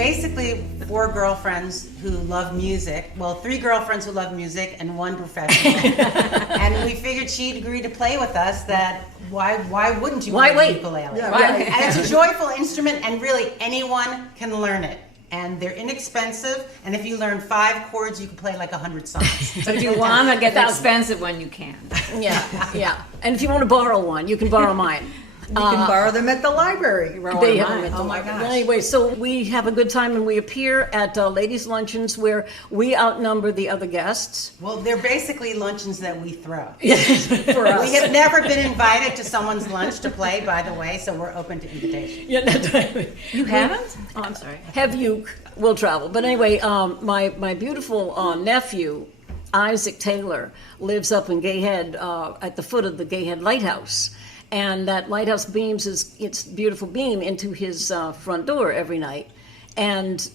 basically 4 girlfriends who love music. Well, 3 girlfriends who love music and 1 professional. And we figured she'd agree to play with us. That why wouldn't you play the ukulele? Yeah, right. And it's a joyful instrument, and really anyone can learn it. And they're inexpensive, and if you learn 5 chords, you can play like 100 songs. But if you want to get the expensive one, you can. Yeah, yeah. And if you want to borrow one, you can borrow mine. You can borrow them at the library. They have them at the Oh my library. gosh. Anyway, so we have a good time and we appear at ladies' luncheons where we outnumber the other guests. Well, they're basically luncheons that we throw. For us. We have never been invited to someone's lunch to play, by the way, so we're open to invitation. Yeah, that's right. You haven't? Oh, I'm sorry. Have you will travel. But anyway, my beautiful nephew, Isaac Taylor, lives up in Gayhead at the foot of the Gayhead Lighthouse. And that lighthouse beams its beautiful beam into his front door every night. And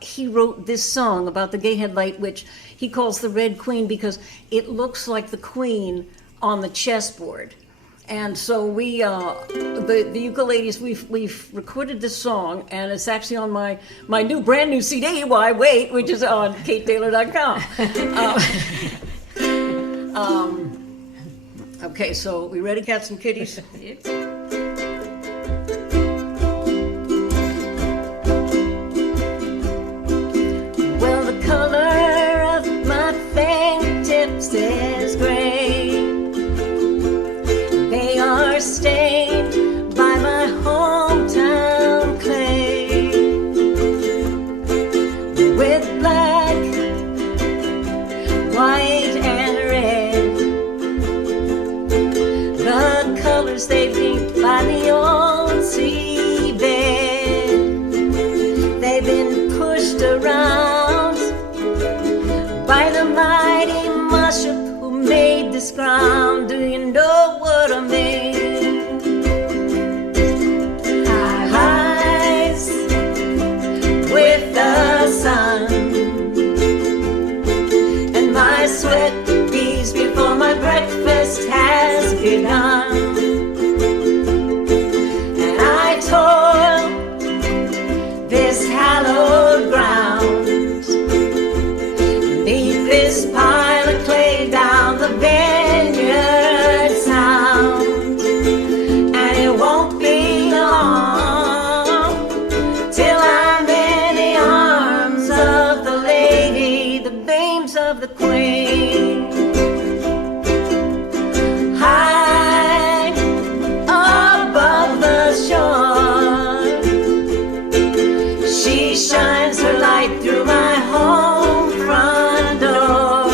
he wrote this song about the Gayhead Light, which he calls the Red Queen because it looks like the queen on the chessboard. And so we, the UKELADIES, we've recorded this song, and it's actually on my brand new CD, Why Wait, which is on katetaylor.com. Okay, so we ready, cats and kitties? Well, the color of my fingertips is gray. They are stained by my hometown clay. With black, white, and red. The colors they paint by the old seabed. They've been pushed around by the mighty mush-up who made this ground. Do you know what I mean? Highs with the sun, and my sweat beads before my breakfast has begun. And I toil this hallowed ground, beneath this pile of clay down the vineyard sound. And it won't be long till I'm in the arms of the lady, the beams of the queen. High above the shore, she shines her light through my home front door.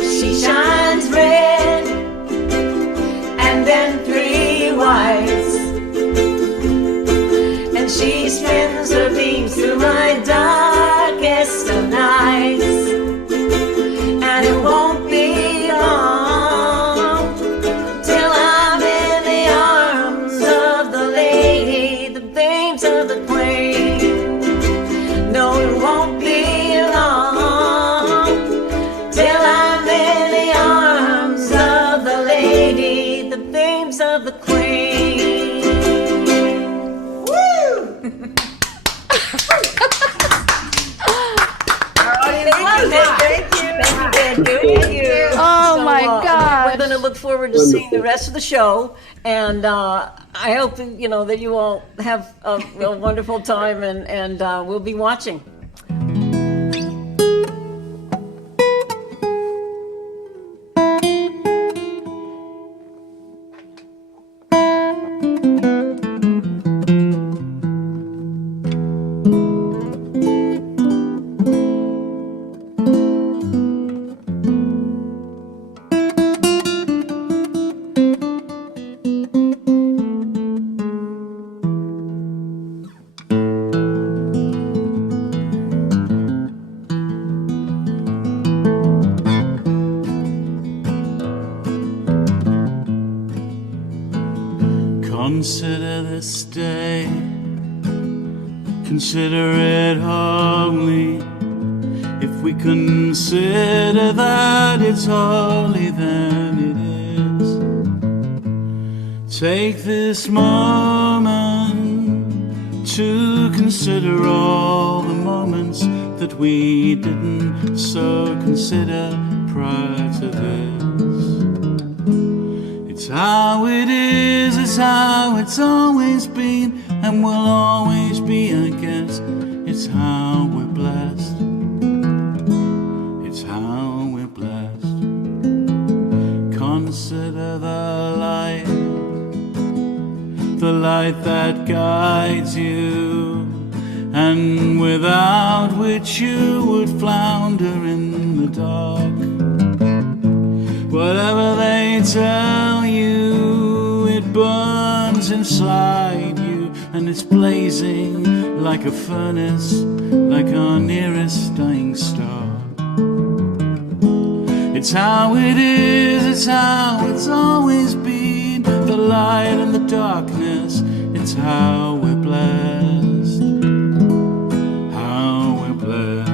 She shines red and then 3 whites, and she spins her beams through my darkest of nights. And it won't be long till I'm in the arms of the lady, the beams of the queen. No, it won't be long till I'm in the arms of the lady, the beams of the queen. Woo! Our audience loves it. Thank you. Thank you. Oh my gosh. We're going to look forward to seeing the rest of the show, and I hope that you all have a wonderful time, and we'll be watching. Consider this day, consider it holy. If we consider that it's holy, then it is. Take this moment to consider all the moments that we didn't so consider prior to this. It's how it is, it's how it's always been, and will always be, I guess. It's how we're blessed. It's how we're blessed. Consider the light that guides you, and without which you would flounder in the dark. Whatever they tell you, it burns inside you, and it's blazing like a furnace, like our nearest dying star. It's how it is, it's how it's always been, the light and the darkness. It's how we're blessed, how we're blessed,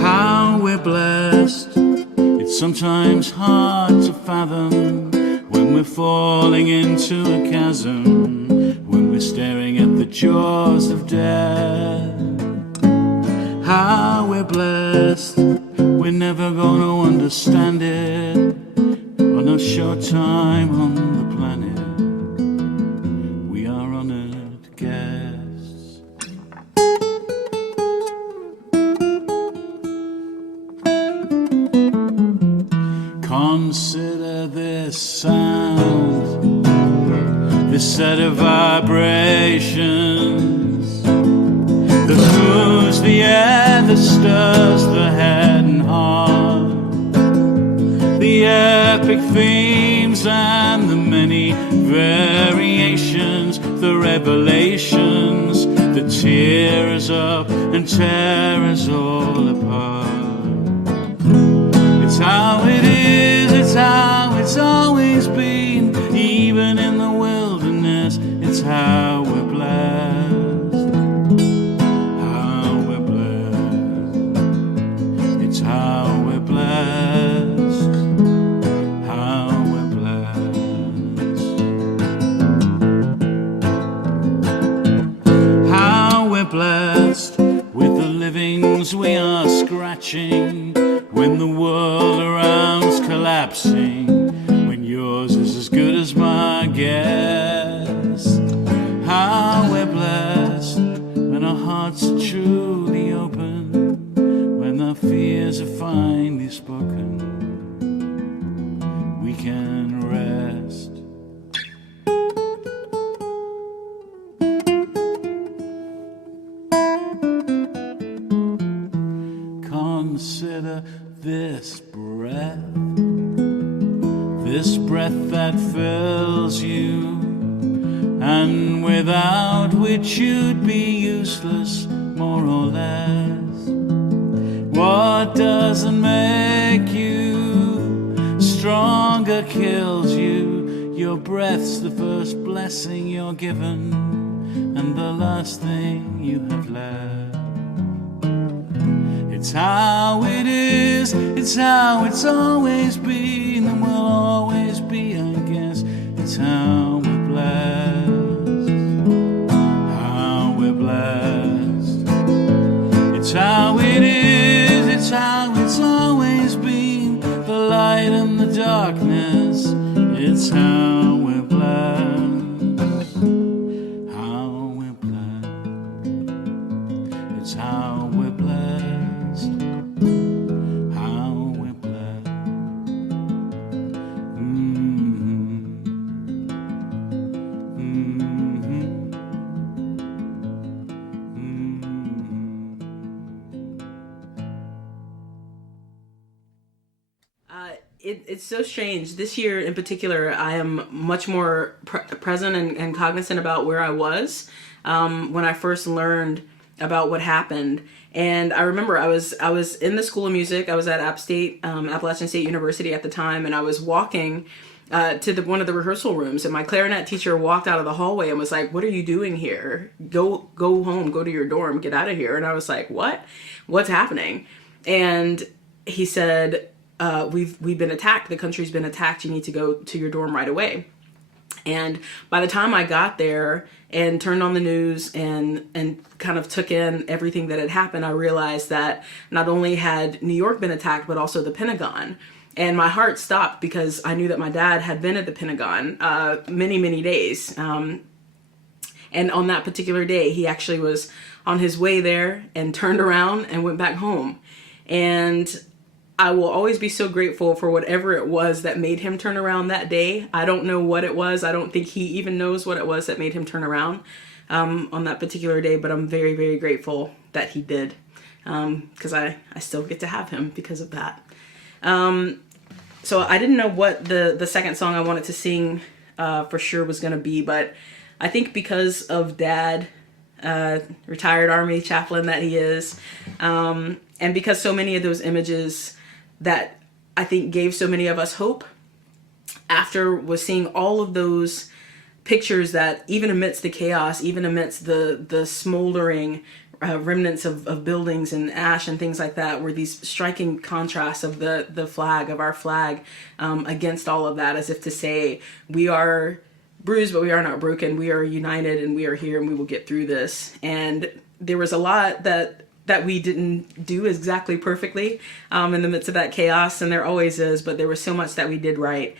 how we're blessed. It's sometimes hard to fathom when we're falling into a chasm, when we're staring at the jaws of death. How we're blessed, we're never gonna understand it on a short time on the planet. We are honored guests. Consider this sound, this set of vibrations that moves the air, that stirs the head and heart. The epic themes and the many variations, the revelations that tear us up and tear us all apart. It's how it is, it's how it's always been, even in the wilderness. It's how we're blessed, how we're blessed. It's how we're blessed, how we're blessed. How we're blessed with the livings we are scratching, when the world around's collapsing, when yours is as good as my guess. How we're blessed when our hearts are truly open, when our fears are finally spoken, we can rest. Consider this breath that fills you, and without which you'd be useless, more or less. What doesn't make you stronger kills you. Your breath's the first blessing you're given, and the last thing you have left. It's how it is, it's how it's always been, and will always be, I guess. It's how we're blessed, how we're blessed. It's how it is, it's how it's always been, the light and the darkness. It's how we're blessed, how we're blessed. It's how we're blessed, how we're blessed. It's so strange. This year in particular, I am much more present and cognizant about where I was when I first learned about what happened. And I remember I was in the School of Music. I was at Appalachian State University at the time, and I was walking to one of the rehearsal rooms, and my clarinet teacher walked out of the hallway and was like, "What are you doing here? Go home, go to your dorm, get out of here." And I was like, what's happening? And he said, we've been attacked. The country's been attacked. You need to go to your dorm right away. And by the time I got there and turned on the news and kind of took in everything that had happened, I realized that not only had New York been attacked, but also the Pentagon. And my heart stopped because I knew that my dad had been at the Pentagon many, many days. And on that particular day, he actually was on his way there and turned around and went back home. And I will always be so grateful for whatever it was that made him turn around that day. I don't know what it was. I don't think he even knows what it was that made him turn around on that particular day, but I'm very, very grateful that he did, because I still get to have him because of that. So I didn't know what the second song I wanted to sing for sure was going to be, but I think because of Dad, retired Army chaplain that he is, and because so many of those images that I think gave so many of us hope, after was seeing all of those pictures that even amidst the chaos, even amidst the smoldering remnants of buildings and ash and things like that, were these striking contrasts of the flag, of our flag, against all of that, as if to say, we are bruised, but we are not broken. We are united and we are here and we will get through this. And there was a lot that we didn't do exactly perfectly in the midst of that chaos, and there always is, but there was so much that we did right,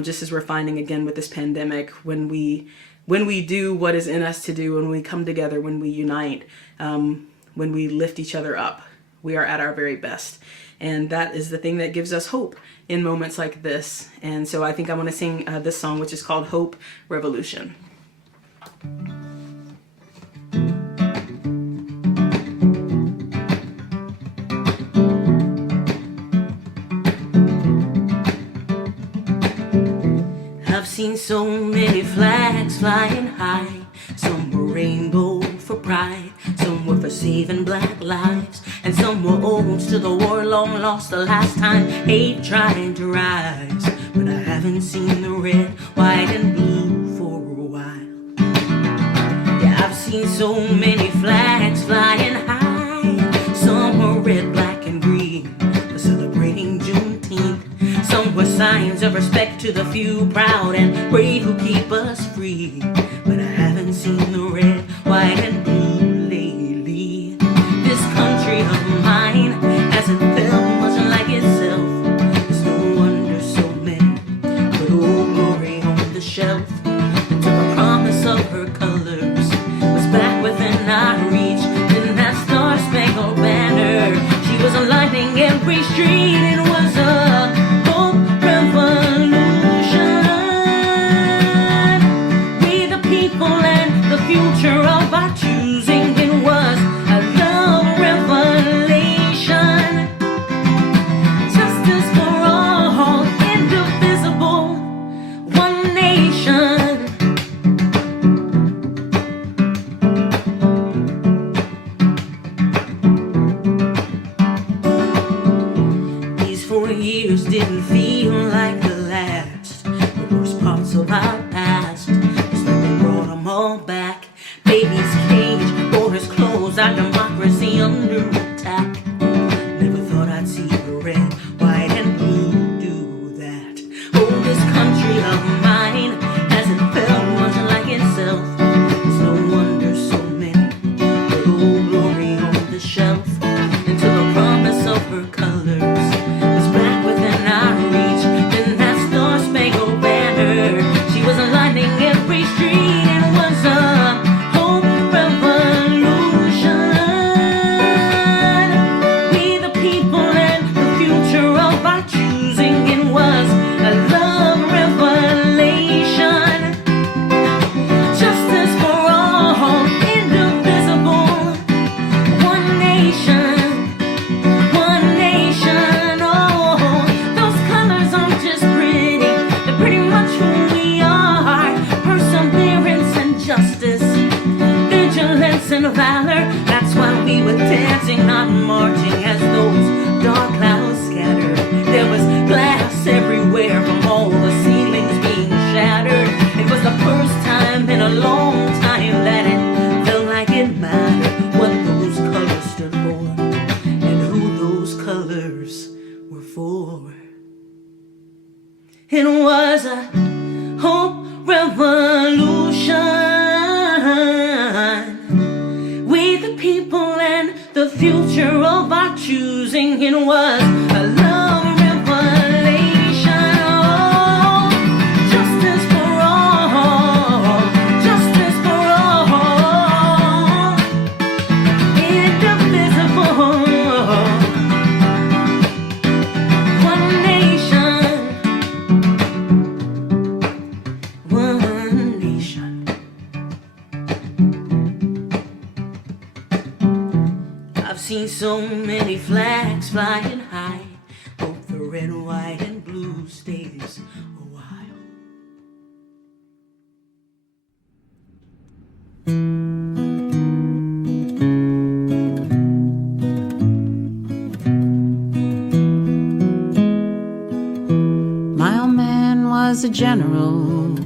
just as we're finding again with this pandemic, when we do what is in us to do, when we come together, when we unite, when we lift each other up, we are at our very best. And that is the thing that gives us hope in moments like this. And so I think I want to sing this song, which is called Hope Revolution. I've seen so many flags flying high. Some were rainbow for pride, some were for saving black lives, and some were odes to the war long lost the last time hate tried to rise. But I haven't seen the red, white, and blue for a while. Yeah, I've seen so many flags flying high. Some were red, black, and green for celebrating Juneteenth. Some were signs of respect to the few proud and brave who keep us free. But I haven't seen the red, white, and blue lately. This country of mine hasn't felt much like itself. It's no wonder so many put old glory on the shelf, until the promise of her colors was back within our reach. Then that star-spangled banner, she was aligning every street. It was a hope revolution. We the people and the future of our choosing. It was a love revelation. Justice for all, indivisible, one nation. These 4 years didn't feel like the last. The worst parts of our past, it's like they brought them all back. Baby's cage, borders closed, our democracy under attack. Never thought I'd see the red, white, and blue do that. Oh, this country of mine hasn't felt much like itself. It's no wonder so many put old glory on the shelf, until the promise of her colors was back within our reach. Then that star-spangled banner, she was aligning every street. It was a hope revolution. We the people and the future of our choosing. It was a love revelation. Justice for all, indivisible, one nation. One nation. Oh, those colors aren't just pretty, they're pretty much who we are. Perseverance and justice, vigilance and valor. That's why we were dancing, not marching, as those dark clouds scattered. There was glass everywhere from all the ceilings being shattered. It was the first time in a long time that it felt like it mattered what those colors stood for and who those colors were for. It was a hope revolution. the future of our choosing. It was a love revelation. Oh, justice for all, justice for all, indivisible. One nation, one nation. I've seen so many flags flying high. Hope the red, white, and blue stays a while. My old man was a general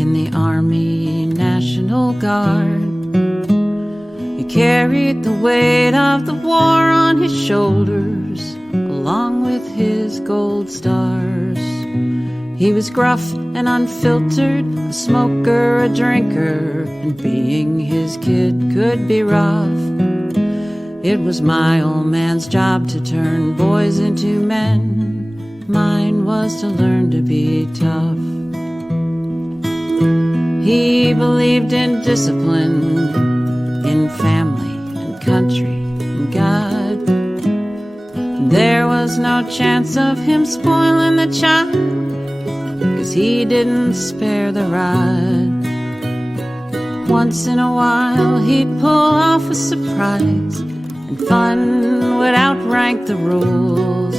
in the Army National Guard. He carried the weight of the war on his shoulders, along with his gold stars. He was gruff and unfiltered, a smoker, a drinker, and being his kid could be rough. It was my old man's job to turn boys into men. Mine was to learn to be tough. He believed in discipline, in family and country and God. There was no chance of him spoiling the child, 'cause he didn't spare the rod. Once in a while he'd pull off a surprise, and fun would outrank the rules.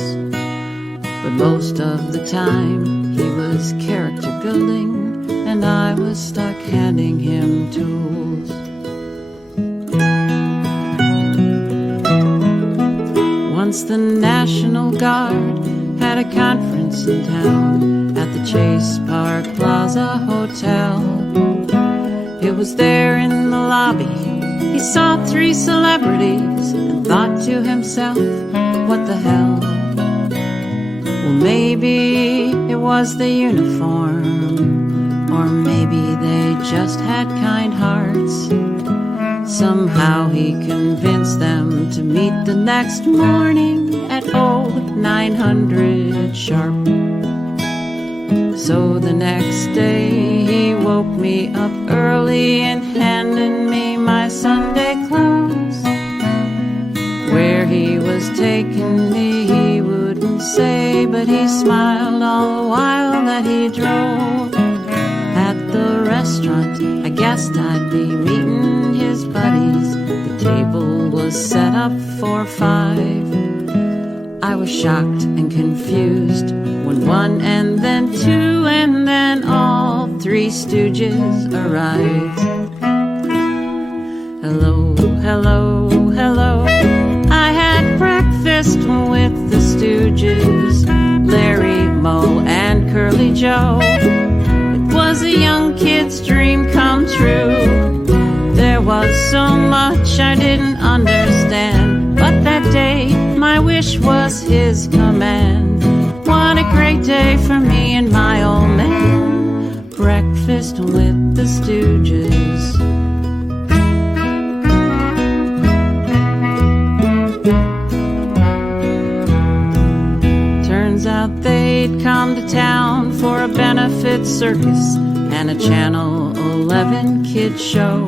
But most of the time he was character building, and I was stuck handing him tools. Once the National Guard had a conference in town at the Chase Park Plaza Hotel. It was there in the lobby he saw 3 celebrities and thought to himself, what the hell? Well, maybe it was the uniform, or maybe they just had kind hearts. Somehow he convinced them to meet the next morning at 0900 sharp. So the next day he woke me up early and handed me my Sunday clothes. Where he was taking me he wouldn't say, but he smiled all the while that he drove. At the restaurant I guessed I'd be meeting his buddies. The table was set up for 5. I was shocked and confused when 1 and then 2 and then all 3 stooges arrived. Hello, hello, hello. I had breakfast with the stooges, Larry, Moe, and Curly Joe. It was a young kid's dream come true. There was so much I didn't understand, but that day my wish was his command. What a great day for me and my old man. Breakfast with the Stooges. Turns out they'd come to town for a benefit circus and a Channel 11 kid show.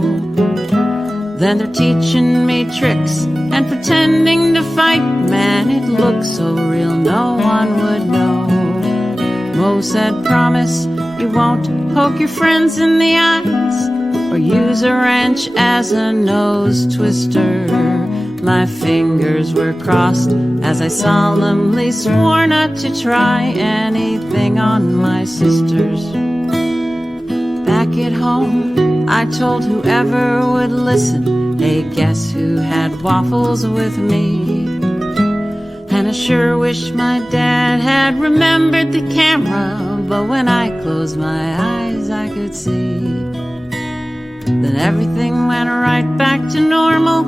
Then they're teaching me tricks and pretending to fight. Man, it looks so real, no one would know. Mo said, promise you won't poke your friends in the eyes or use a wrench as a nose twister. My fingers were crossed as I solemnly swore not to try anything on my sisters. Back at home, I told whoever would listen, hey, guess who had waffles with me? And I sure wish my dad had remembered the camera, but when I closed my eyes I could see. Then everything went right back to normal,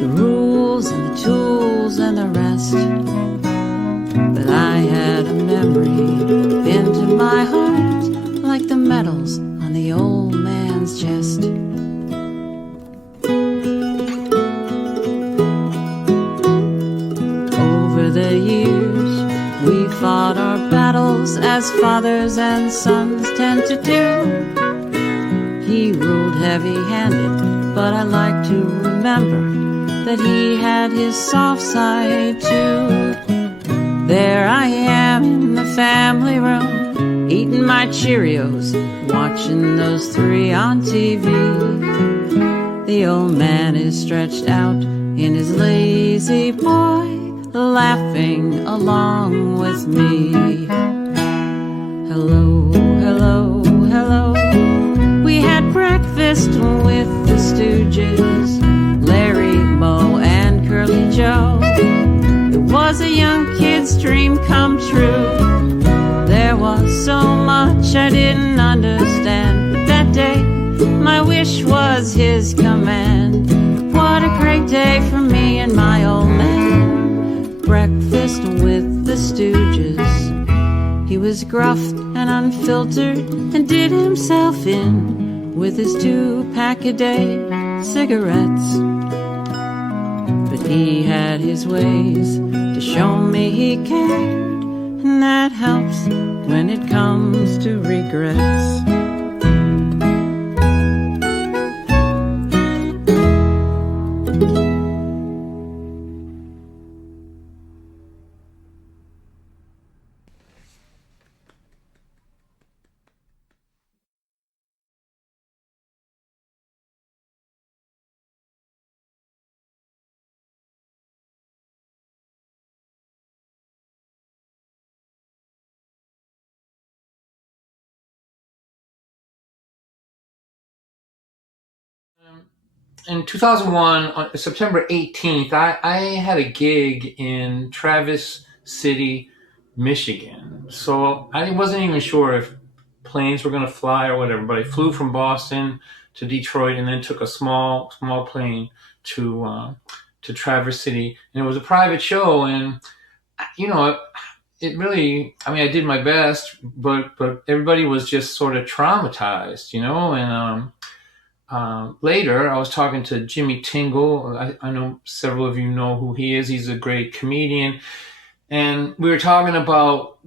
the rules and the tools and the rest. But I had a memory into my heart, like the medals on the old man's chest. as fathers and sons tend to do. He ruled heavy-handed, but I like to remember that he had his soft side too. There I am in the family room, eating my Cheerios, watching those three on TV. The old man is stretched out in his lazy boy, laughing along with me. Hello, hello, hello. We had breakfast with the Stooges, Larry, Moe, and Curly Joe. It was a young kid's dream come true. There was so much I didn't understand, but that day my wish was his command. What a great day for me and my old man. Breakfast with the Stooges. He was gruff and unfiltered and did himself in with his 2-pack-a-day cigarettes. But he had his ways to show me he cared, and that helps when it comes to regrets. In 2001, on September 18th, I had a gig in Traverse City, Michigan. So I wasn't even sure if planes were going to fly or whatever, but I flew from Boston to Detroit and then took a small plane to Traverse City. And it was a private show, and it really, I mean, I did my best, but everybody was just sort of traumatized, and later, I was talking to Jimmy Tingle. I know several of you know who he is. He's a great comedian. And we were talking about,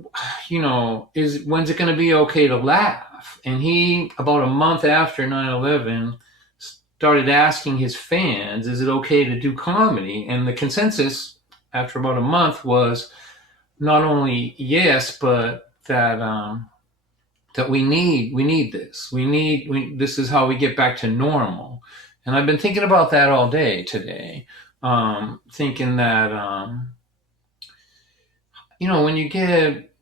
when's it going to be okay to laugh? And he, about a month after 9/11, started asking his fans, is it okay to do comedy? And the consensus after about a month was not only yes, but that we need this. This is how we get back to normal. And I've been thinking about that all day today. Thinking that,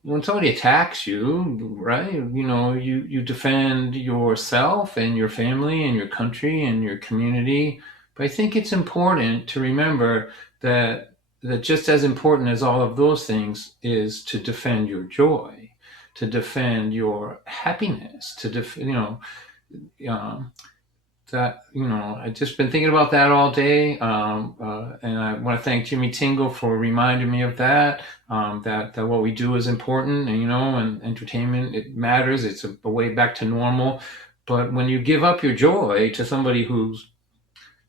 when somebody attacks you, right, you defend yourself and your family and your country and your community. But I think it's important to remember that just as important as all of those things is to defend your joy, to defend your happiness, I've just been thinking about that all day, and I want to thank Jimmy Tingle for reminding me of that. That what we do is important, and entertainment, it matters. It's a way back to normal. But when you give up your joy to somebody who's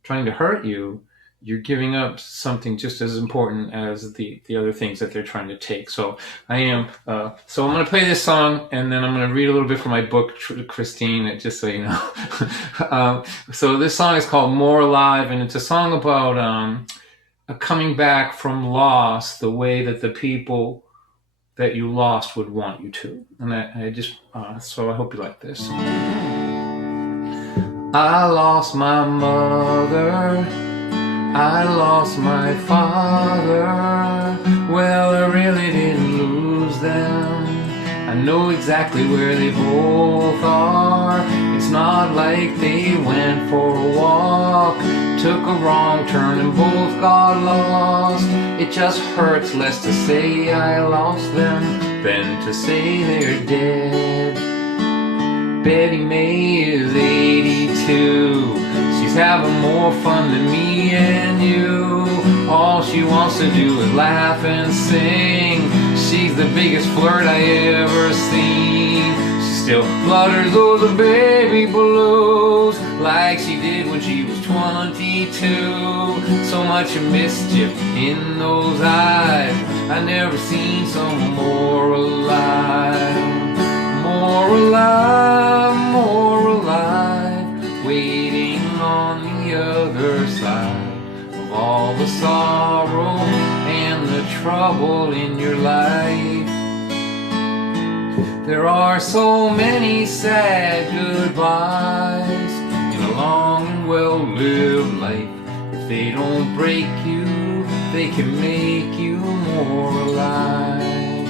trying to hurt you, you're giving up something just as important as the other things that they're trying to take. So so I'm going to play this song, and then I'm going to read a little bit from my book, Christine, just so you know. So this song is called More Alive, and it's a song about coming back from loss the way that the people that you lost would want you to. And so I hope you like this. I lost my mother, I lost my father. Well, I really didn't lose them. I know exactly where they both are. It's not like they went for a walk, took a wrong turn and both got lost. It just hurts less to say I lost them than to say they're dead. Betty May is 82. She's having more fun than me and you. All she wants to do is laugh and sing. She's the biggest flirt I ever seen. She still flutters those baby blues. like she did when she was 22. So much mischief in those eyes, I never seen someone more alive. More alive, more alive, waiting on the other side of all the sorrow and the trouble in your life. There are so many sad goodbyes in a long and well-lived life. If they don't break you, they can make you more alive.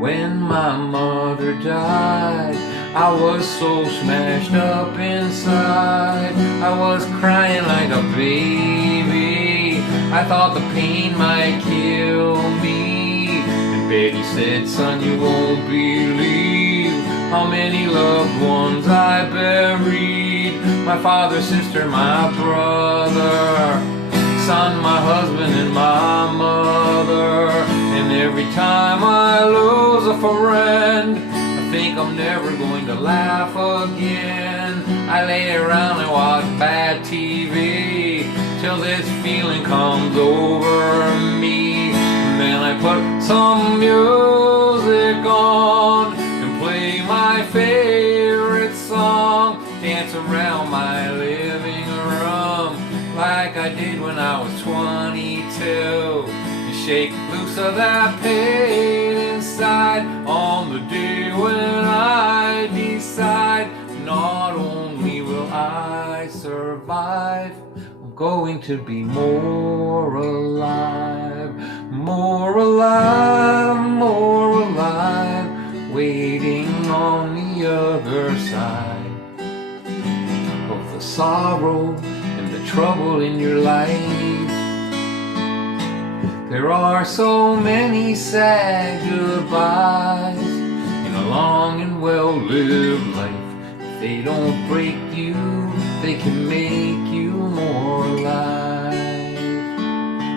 When my mother died, I was so smashed up inside. I was crying like a baby. I thought the pain might kill me. And Betty said, son, you won't believe how many loved ones I buried. My father, sister, my brother, son, my husband, and my mother. And every time I lose a friend, I think I'm never going to laugh again. I lay around and watch bad TV till this feeling comes over me. And then I put some music on and play my favorite song, dance around my living room like I did when I was 22. And shake loose of that pain inside on the day when I decide not only will I survive, I'm going to be more alive. More alive, more alive, waiting on the other side of the sorrow and the trouble in your life. There are so many sad goodbyes in a long and well-lived life. If they don't break you, they can make you more alive.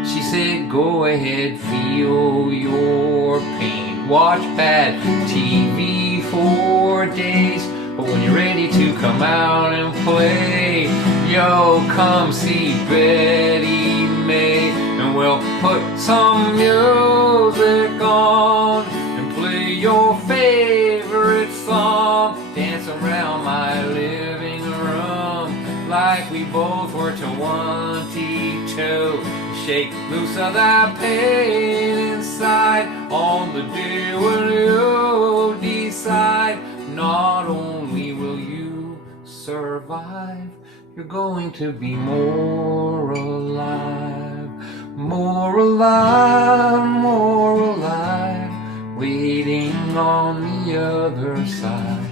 She said, go ahead, feel your pain. Watch bad TV for days, but when you're ready to come out and play, yo, come see Betty May. And we'll put some music on and play your favorite song, dance around my living room like we both were 22. Shake loose of that pain inside on the day when you decide not only will you survive, you're going to be more alive. More alive, more alive, waiting on the other side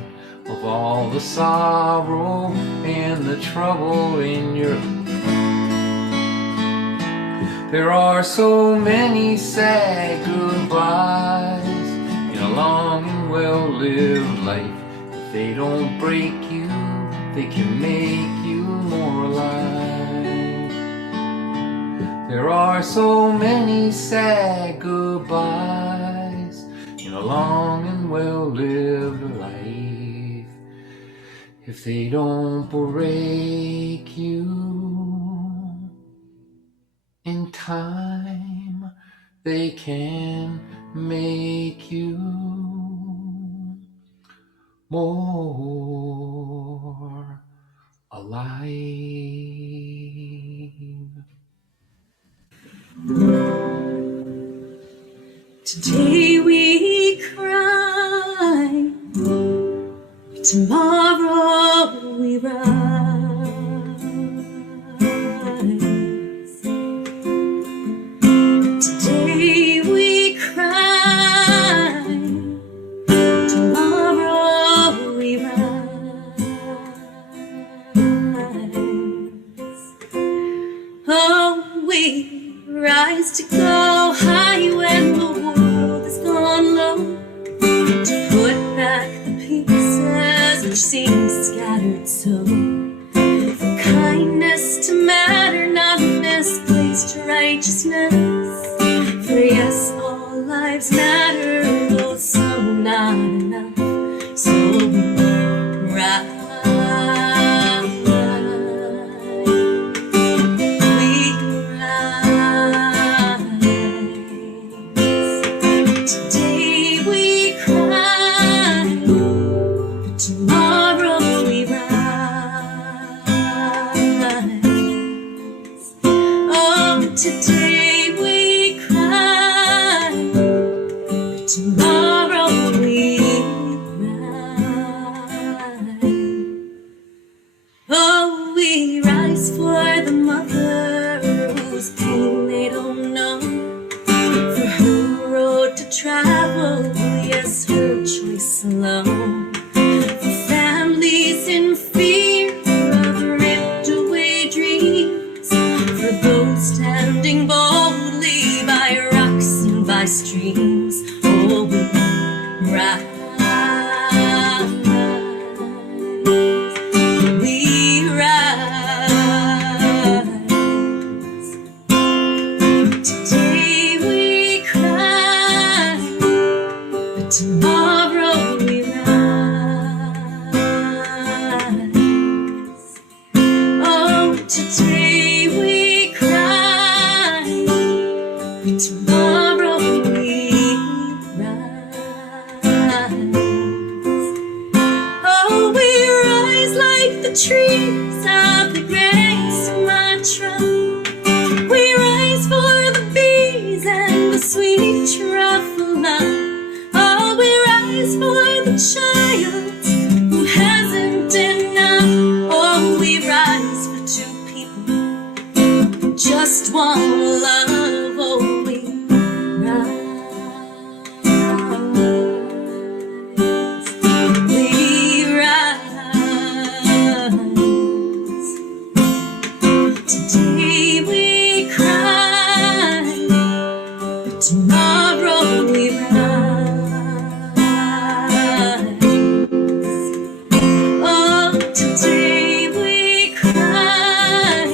of all the sorrow and the trouble in your life. There are so many sad goodbyes in a long and well-lived life. If they don't break you, they can make you more alive. There are so many sad goodbyes in a long and well-lived life. If they don't break you in time, they can make you more alive. Today we cry, tomorrow we rise. Today we cry, tomorrow we rise. Oh, we rise to go high when the world has gone low, to put back the pieces which seem scattered so. For kindness to matter, not misplaced righteousness. For yes, all lives matter, though some not enough. So we rise. today we cry, but tomorrow we rise. Oh, we rise for the mother whose pain they don't know, for her road to travel, yes, her choice alone. For families in fear of ripped away dreams, for those standing boldly by rocks and by streams. Oh, we rise. We rise. Today we cry, but tomorrow we rise. Oh, today we cry, but tomorrow we rise. Oh, we rise like the trees of the Great Sumatra. We rise for the bees and the sweet truffle love. Oh, we rise for the child who hasn't enough. Oh, we rise for two people who just want love. Oh, we rise. We rise. Today we cry, but tomorrow we rise. Oh, today we cry,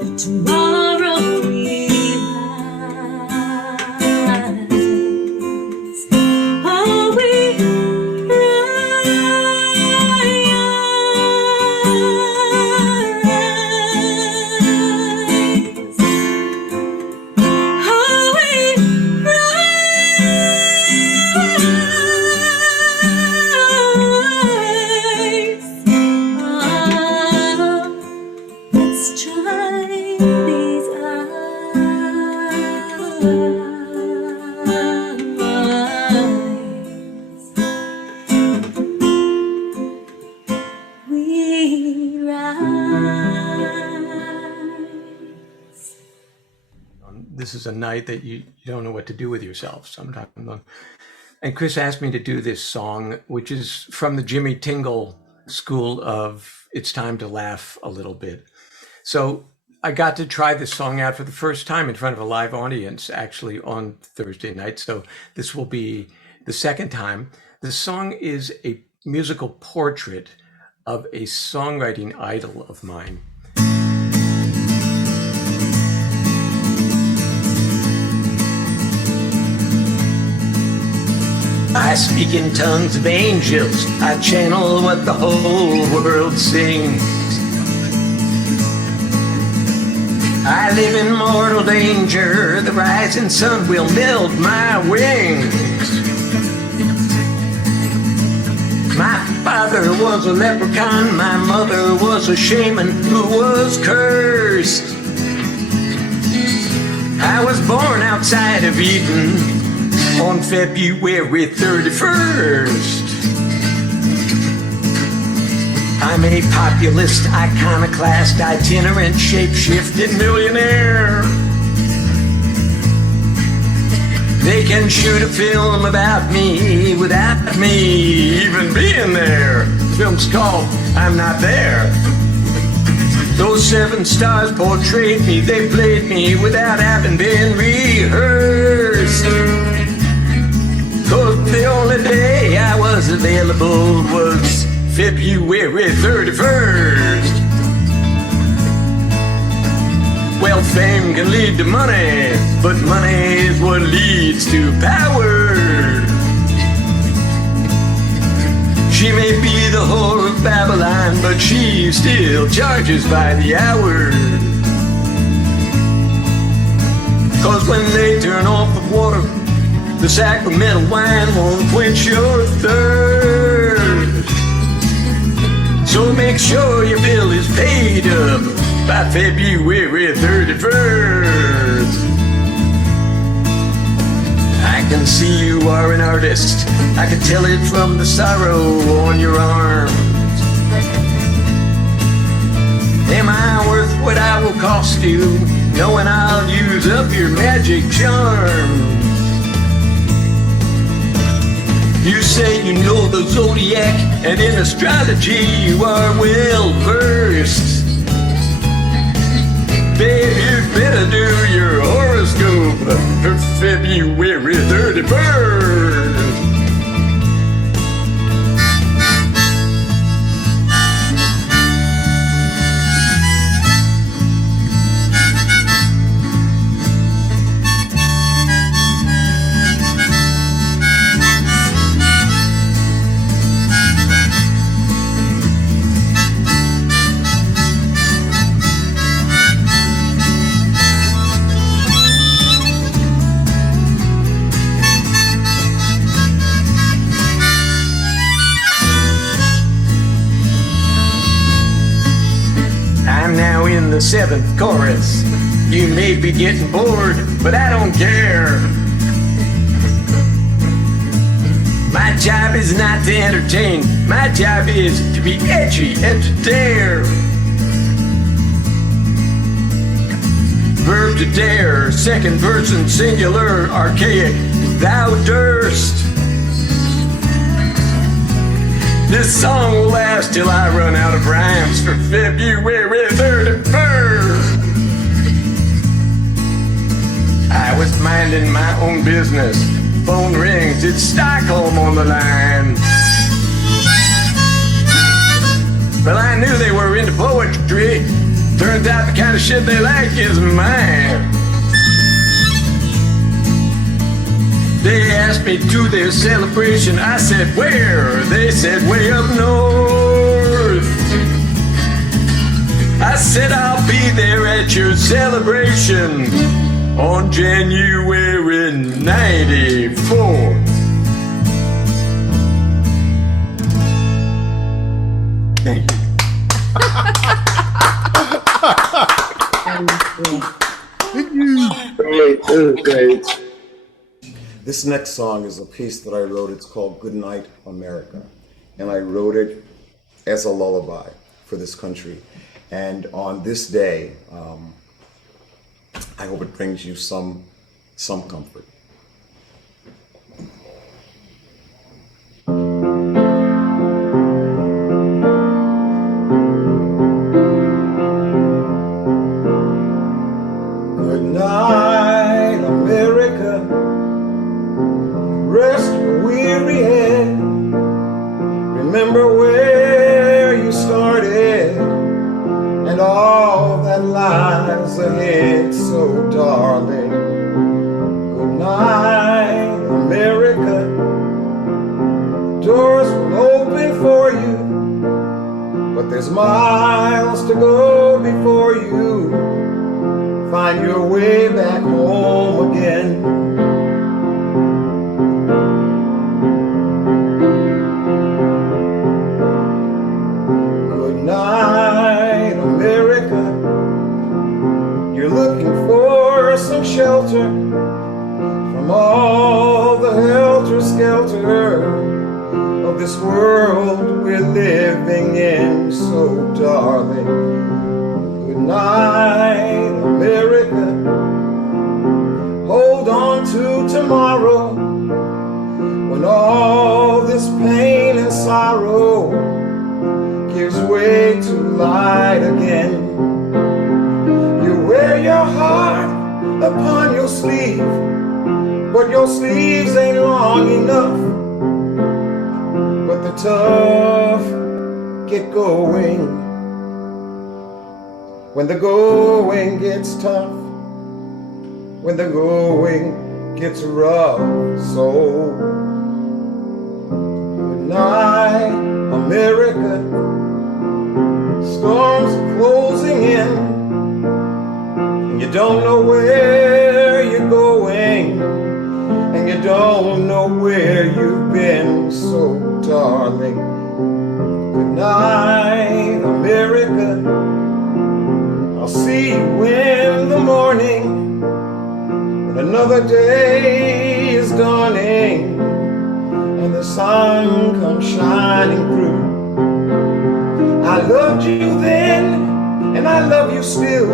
but tomorrow we rise. Oh, we rise. Oh, we rise. Oh, let's try these eyes. We rise. This is a night that you don't know what to do with yourself sometimes. And Chris asked me to do this song, which is from the Jimmy Tingle school of It's Time to Laugh a Little Bit. So I got to try this song out for the first time in front of a live audience, actually on Thursday night. So this will be the second time. The song is a musical portrait of a songwriting idol of mine. I speak in tongues of angels. I channel what the whole world sings. I live in mortal danger. The rising sun will melt my wings. My father was a leprechaun. My mother was a shaman who was cursed. I was born outside of Eden on February 31st. I'm a populist, iconoclast, itinerant, shape-shifted millionaire. They can shoot a film about me without me even being there. The film's called I'm Not There. Those 7 stars portrayed me, they played me without having been rehearsed. 'Cause the only day I was available was February 31st. Well, fame can lead to money, but money is what leads to power. She may be the whore of Babylon, but she still charges by the hour. 'Cause when they turn off the water, the sacramental wine won't quench your thirst. So make sure your bill is paid up by February 31st. I can see you are an artist. I can tell it from the sorrow on your arms. Am I worth what I will cost you, knowing I'll use up your magic charm? You say you know the zodiac, and in astrology you are well versed. Babe, you'd better do your horoscope for February 31st. In the 7th chorus, you may be getting bored, but I don't care. My job is not to entertain, my job is to be edgy and to dare. Verb to dare, second person singular, archaic, thou durst. This song will last till I run out of rhymes for February 31st. I was minding my own business. Phone rings, it's Stockholm on the line. Well, I knew they were into poetry. Turns out the kind of shit they like is mine. They asked me to their celebration. I said, where? They said, way up north. I said, I'll be there at your celebration on January 94. Thank you. Great, it was great. This next song is a piece that I wrote. It's called Goodnight America. And I wrote it as a lullaby for this country. And on this day, I hope it brings you some comfort. Good night, America. Rest your weary head. Remember where you started and all that lies ahead. So darling, good night, America. Doors will open for you, but there's miles to go before you find your way back home again. Good night, America. You're looking for some shelter from all the helter-skelter of this world we're living in. So darling, good night, America. Hold on to tomorrow when all this pain and sorrow gives way to light again. You wear your heart upon your sleeve, but your sleeves ain't long enough. But the tough get going when the going gets tough, when the going gets rough. So good night, America. Storms are closing in, and you don't know where you're going, and you don't know where you've been. So darling, good night, America. another day is dawning and the sun comes shining through. I loved you then and I love you still.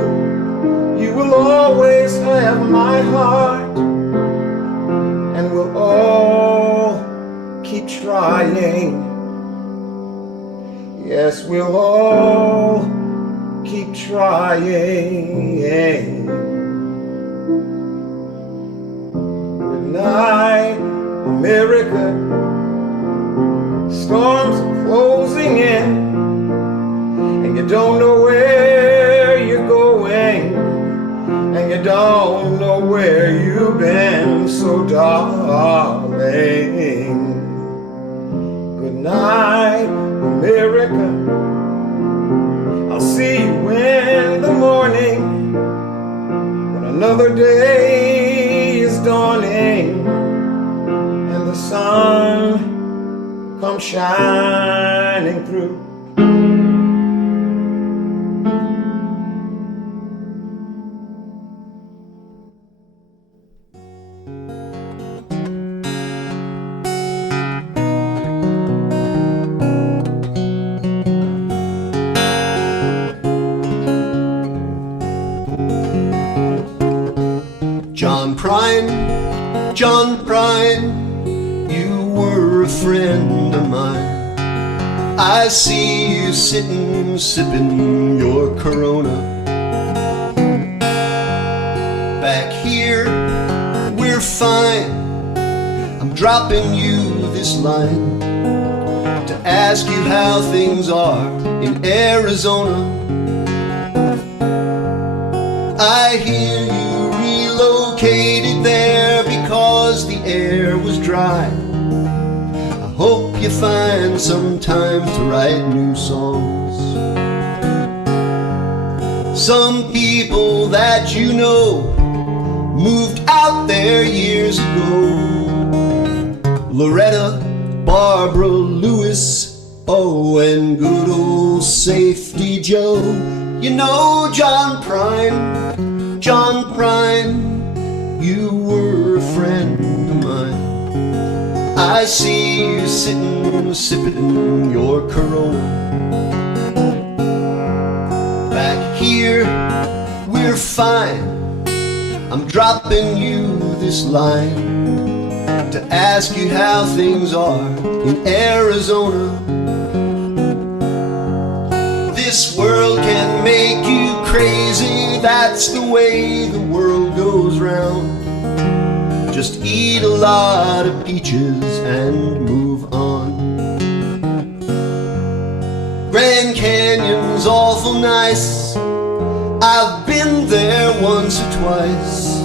You will always have my heart, and we'll all keep trying. Yes, we'll all keep trying. Good night, America. Storms are closing in, and you don't know where you're going, and you don't know where you've been. So darling, good night, America. I'll see you in the morning when another day is dawning and the sun comes shining through. John Prine, you were a friend of mine. I see you sitting, sipping your Corona. Back here, we're fine. I'm dropping you this line to ask you how things are in Arizona. I hear you relocated there because the air was dry. I hope you find some time to write new songs. Some people that you know moved out there years ago. Loretta, Barbara Lewis, oh, and good old Safety Joe. You know John Prine, you were a friend of mine. I see you sitting, sipping your Corona. Back here, we're fine. I'm dropping you this line to ask you how things are in Arizona. This world can make you crazy, that's the way the world goes round. Just eat a lot of peaches and move on. Grand Canyon's awful nice, I've been there once or twice.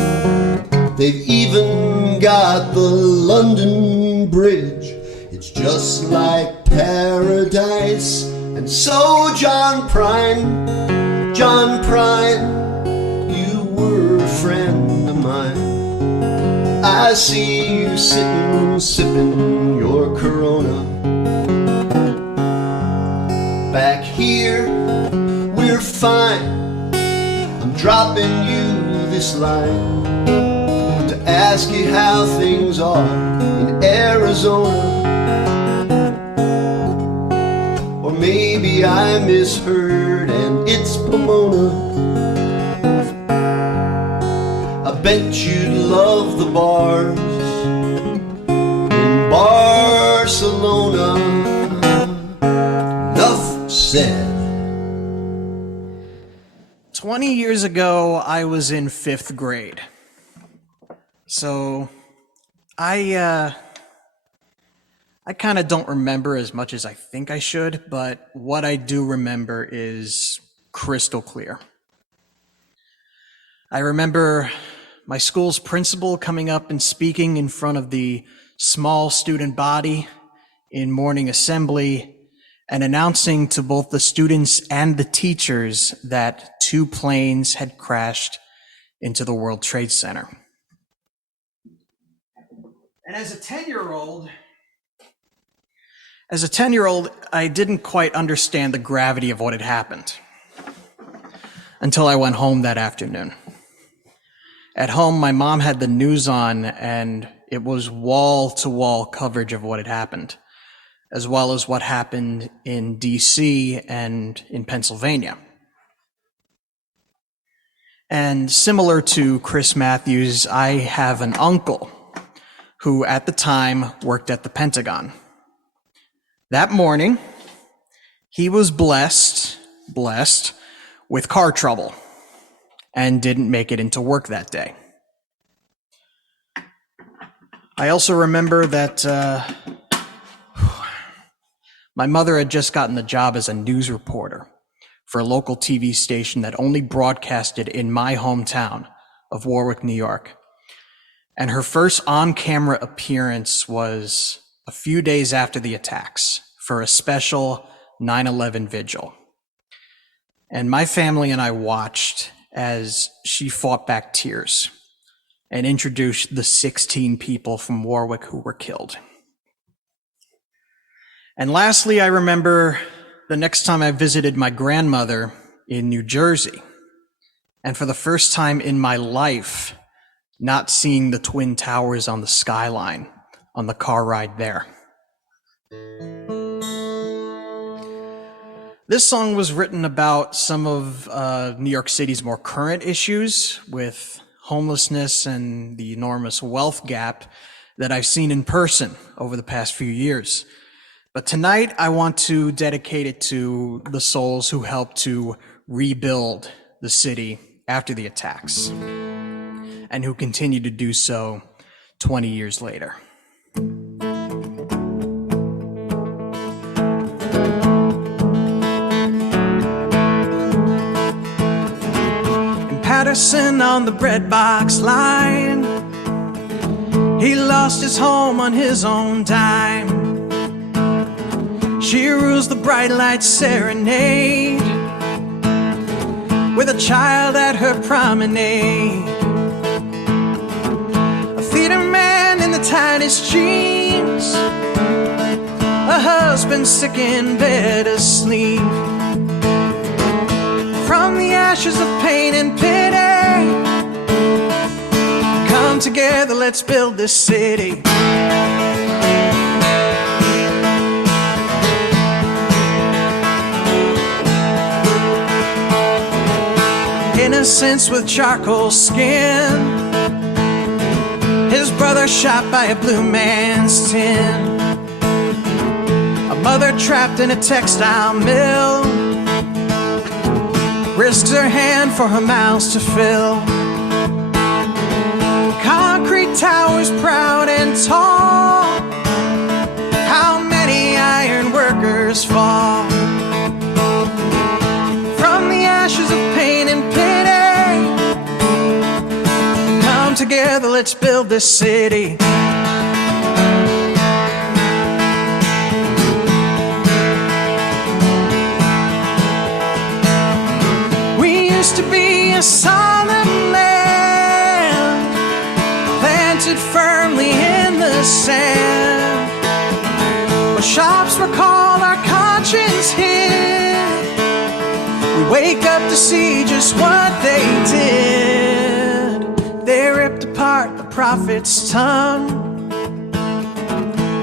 They've even got the London Bridge, it's just like paradise. And so John Prine, you were a friend of mine. I see you sitting, sipping your Corona. Back here, we're fine. I'm dropping you this line to ask you how things are in Arizona. Or maybe I misheard and it's Pomona. I bet you'd love the bars in Barcelona. Enough said. 20 years ago, I was in 5th grade. So I kind of don't remember as much as I think I should, but what I do remember is crystal clear. I remember my school's principal coming up and speaking in front of the small student body in morning assembly and announcing to both the students and the teachers that 2 planes had crashed into the World Trade Center. And as a 10-year-old, I didn't quite understand the gravity of what had happened until I went home that afternoon. At home, my mom had the news on, and it was wall-to-wall coverage of what had happened, as well as what happened in DC and in Pennsylvania. And similar to Chris Matthews, I have an uncle who at the time worked at the Pentagon. That morning, he was blessed with car trouble and didn't make it into work that day. I also remember that my mother had just gotten the job as a news reporter for a local TV station that only broadcasted in my hometown of Warwick, New York. And her first on-camera appearance was a few days after the attacks for a special 9/11 vigil. And my family and I watched as she fought back tears and introduced the 16 people from Warwick who were killed. And lastly, I remember the next time I visited my grandmother in New Jersey, and for the first time in my life, not seeing the Twin Towers on the skyline on the car ride there. This song was written about some of New York City's more current issues with homelessness and the enormous wealth gap that I've seen in person over the past few years. But tonight I want to dedicate it to the souls who helped to rebuild the city after the attacks and who continue to do so 20 years later. Patterson on the bread box line, he lost his home on his own dime. She rules the bright light serenade with a child at her promenade. A theater man in the tightest jeans, a husband sick in bed asleep. From the ashes of pain and pity, come together, let's build this city. Innocence with charcoal skin, his brother shot by a blue man's tin. A mother trapped in a textile mill, risks her hand for her mouths to fill. Concrete towers proud and tall, how many iron workers fall. From the ashes of pain and pity, come together, let's build this city. To be a solid land, planted firmly in the sand, where shops were called our conscience hid. We wake up to see just what they did. They ripped apart the prophet's tongue,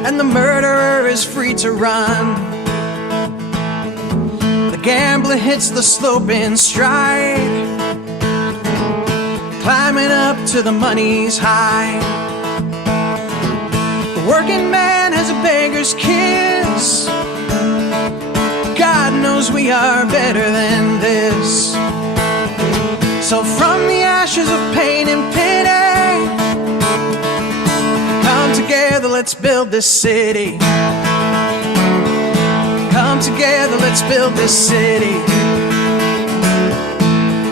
and the murderer is free to run. Gambler hits the slope in stride, climbing up to the money's high. The working man has a beggar's kiss. God knows we are better than this. So from the ashes of pain and pity, come together, let's build this city. Come together, let's build this city.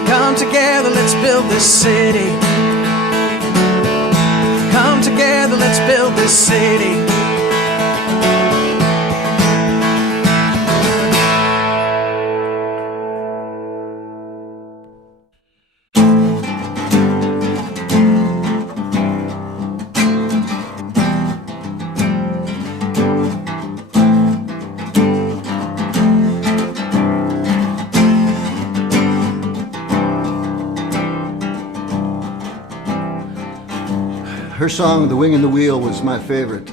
Come together, let's build this city. Come together, let's build this city. her song, The Wing and the Wheel, was my favorite.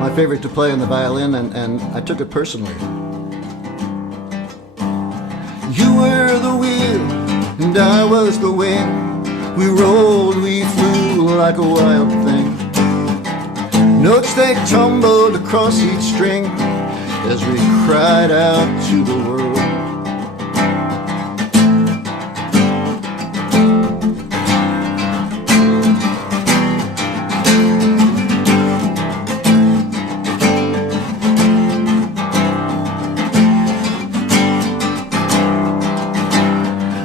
My favorite to play on the violin, and I took it personally. You were the wheel, and I was the wing. We rolled, we flew like a wild thing. Notes they tumbled across each string as we cried out to the world.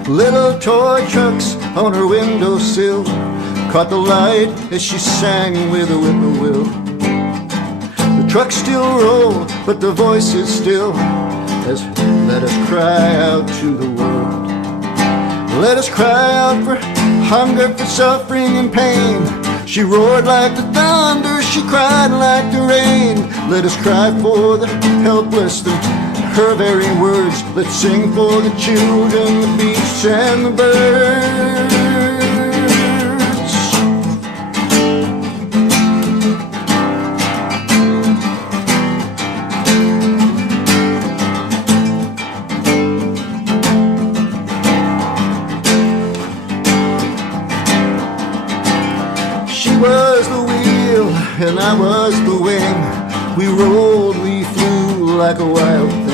Little toy trucks on her windowsill caught the light as she sang with a whippoorwill. The trucks still roll, but the voice is still as let us cry out to the world. Let us cry out for hunger, for suffering and pain. She roared like the thunder, she cried like the rain. Let us cry for the helpless, her very words. Let's sing for the children, the beasts and the birds. She was the wheel and I was the wing. We rolled, we flew like a wild thing.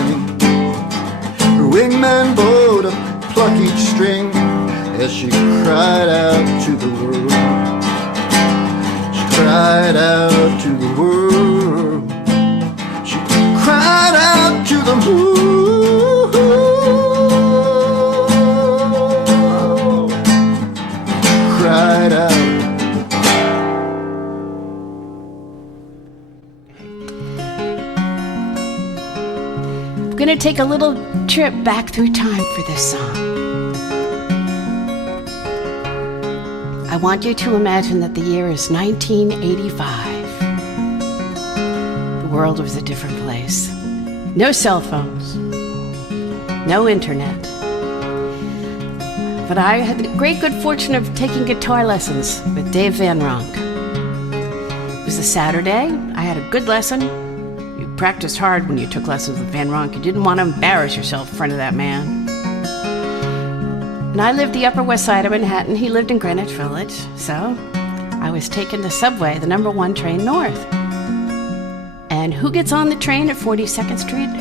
Her wingman bowed a pluck each string as she cried out to the world. She cried out to the world. She cried out to the moon. Cried out. I'm going to take a little trip back through time for this song. I want you to imagine that the year is 1985. The world was a different place. No cell phones, no internet. But I had the great good fortune of taking guitar lessons with Dave Van Ronk. It was a Saturday. I had a good lesson. You practiced hard when you took lessons with Van Ronk. You didn't want to embarrass yourself in front of that man. And I lived the Upper West Side of Manhattan. He lived in Greenwich Village. So I was taking the subway, the #1 train north. And who gets on the train at 42nd Street?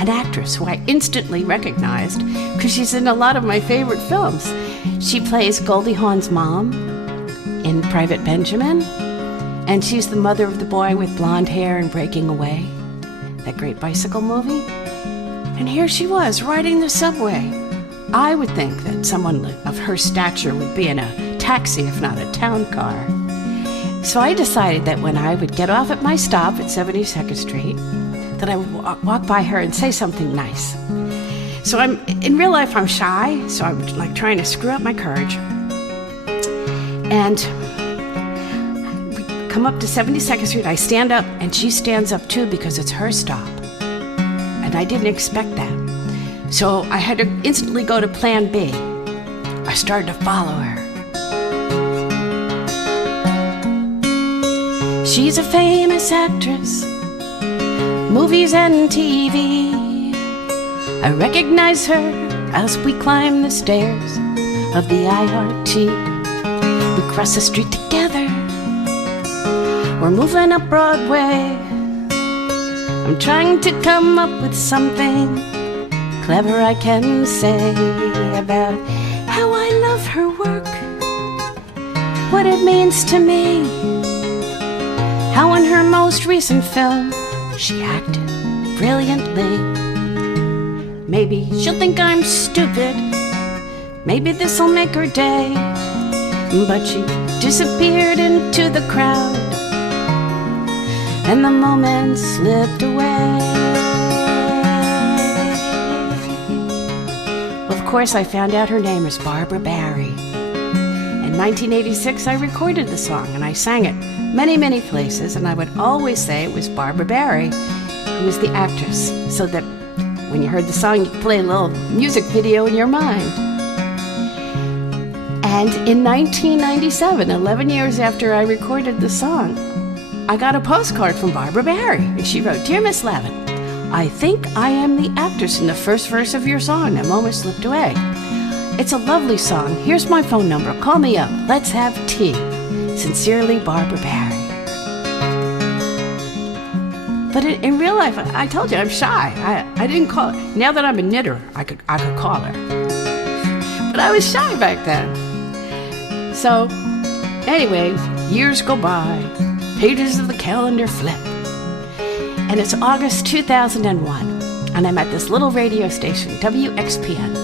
An actress who I instantly recognized because she's in a lot of my favorite films. She plays Goldie Hawn's mom in Private Benjamin. And she's the mother of the boy with blonde hair and Breaking Away, that great bicycle movie. And here she was, riding the subway. I would think that someone of her stature would be in a taxi, if not a town car. So I decided that when I would get off at my stop at 72nd Street, that I would walk by her and say something nice. So in real life, I'm shy, so I'm like trying to screw up my courage. And come up to 72nd Street, I stand up, and she stands up too because it's her stop. And I didn't expect that. So I had to instantly go to plan B. I started to follow her. She's a famous actress, movies and TV. I recognize her as we climb the stairs of the IRT. We cross the street together. We're moving up Broadway. I'm trying to come up with something clever I can say about how I love her work, what it means to me, how in her most recent film she acted brilliantly. Maybe she'll think I'm stupid, maybe this'll make her day, but she disappeared into the crowd and the moment slipped away. Of course, I found out her name is Barbara Barrie. In 1986, I recorded the song and I sang it many, many places, and I would always say it was Barbara Barrie who was the actress, so that when you heard the song, you could play a little music video in your mind. And in 1997, 11 years after I recorded the song, I got a postcard from Barbara Barry, and she wrote, "Dear Miss Lavin, I think I am the actress in the first verse of your song. A moment slipped away. It's a lovely song. Here's my phone number. Call me up. Let's have tea. Sincerely, Barbara Barry." But in real life, I told you I'm shy. I didn't call. Now that I'm a knitter, I could call her. But I was shy back then. So, anyway, years go by. Pages of the calendar flip. And it's August 2001, and I'm at this little radio station, WXPN.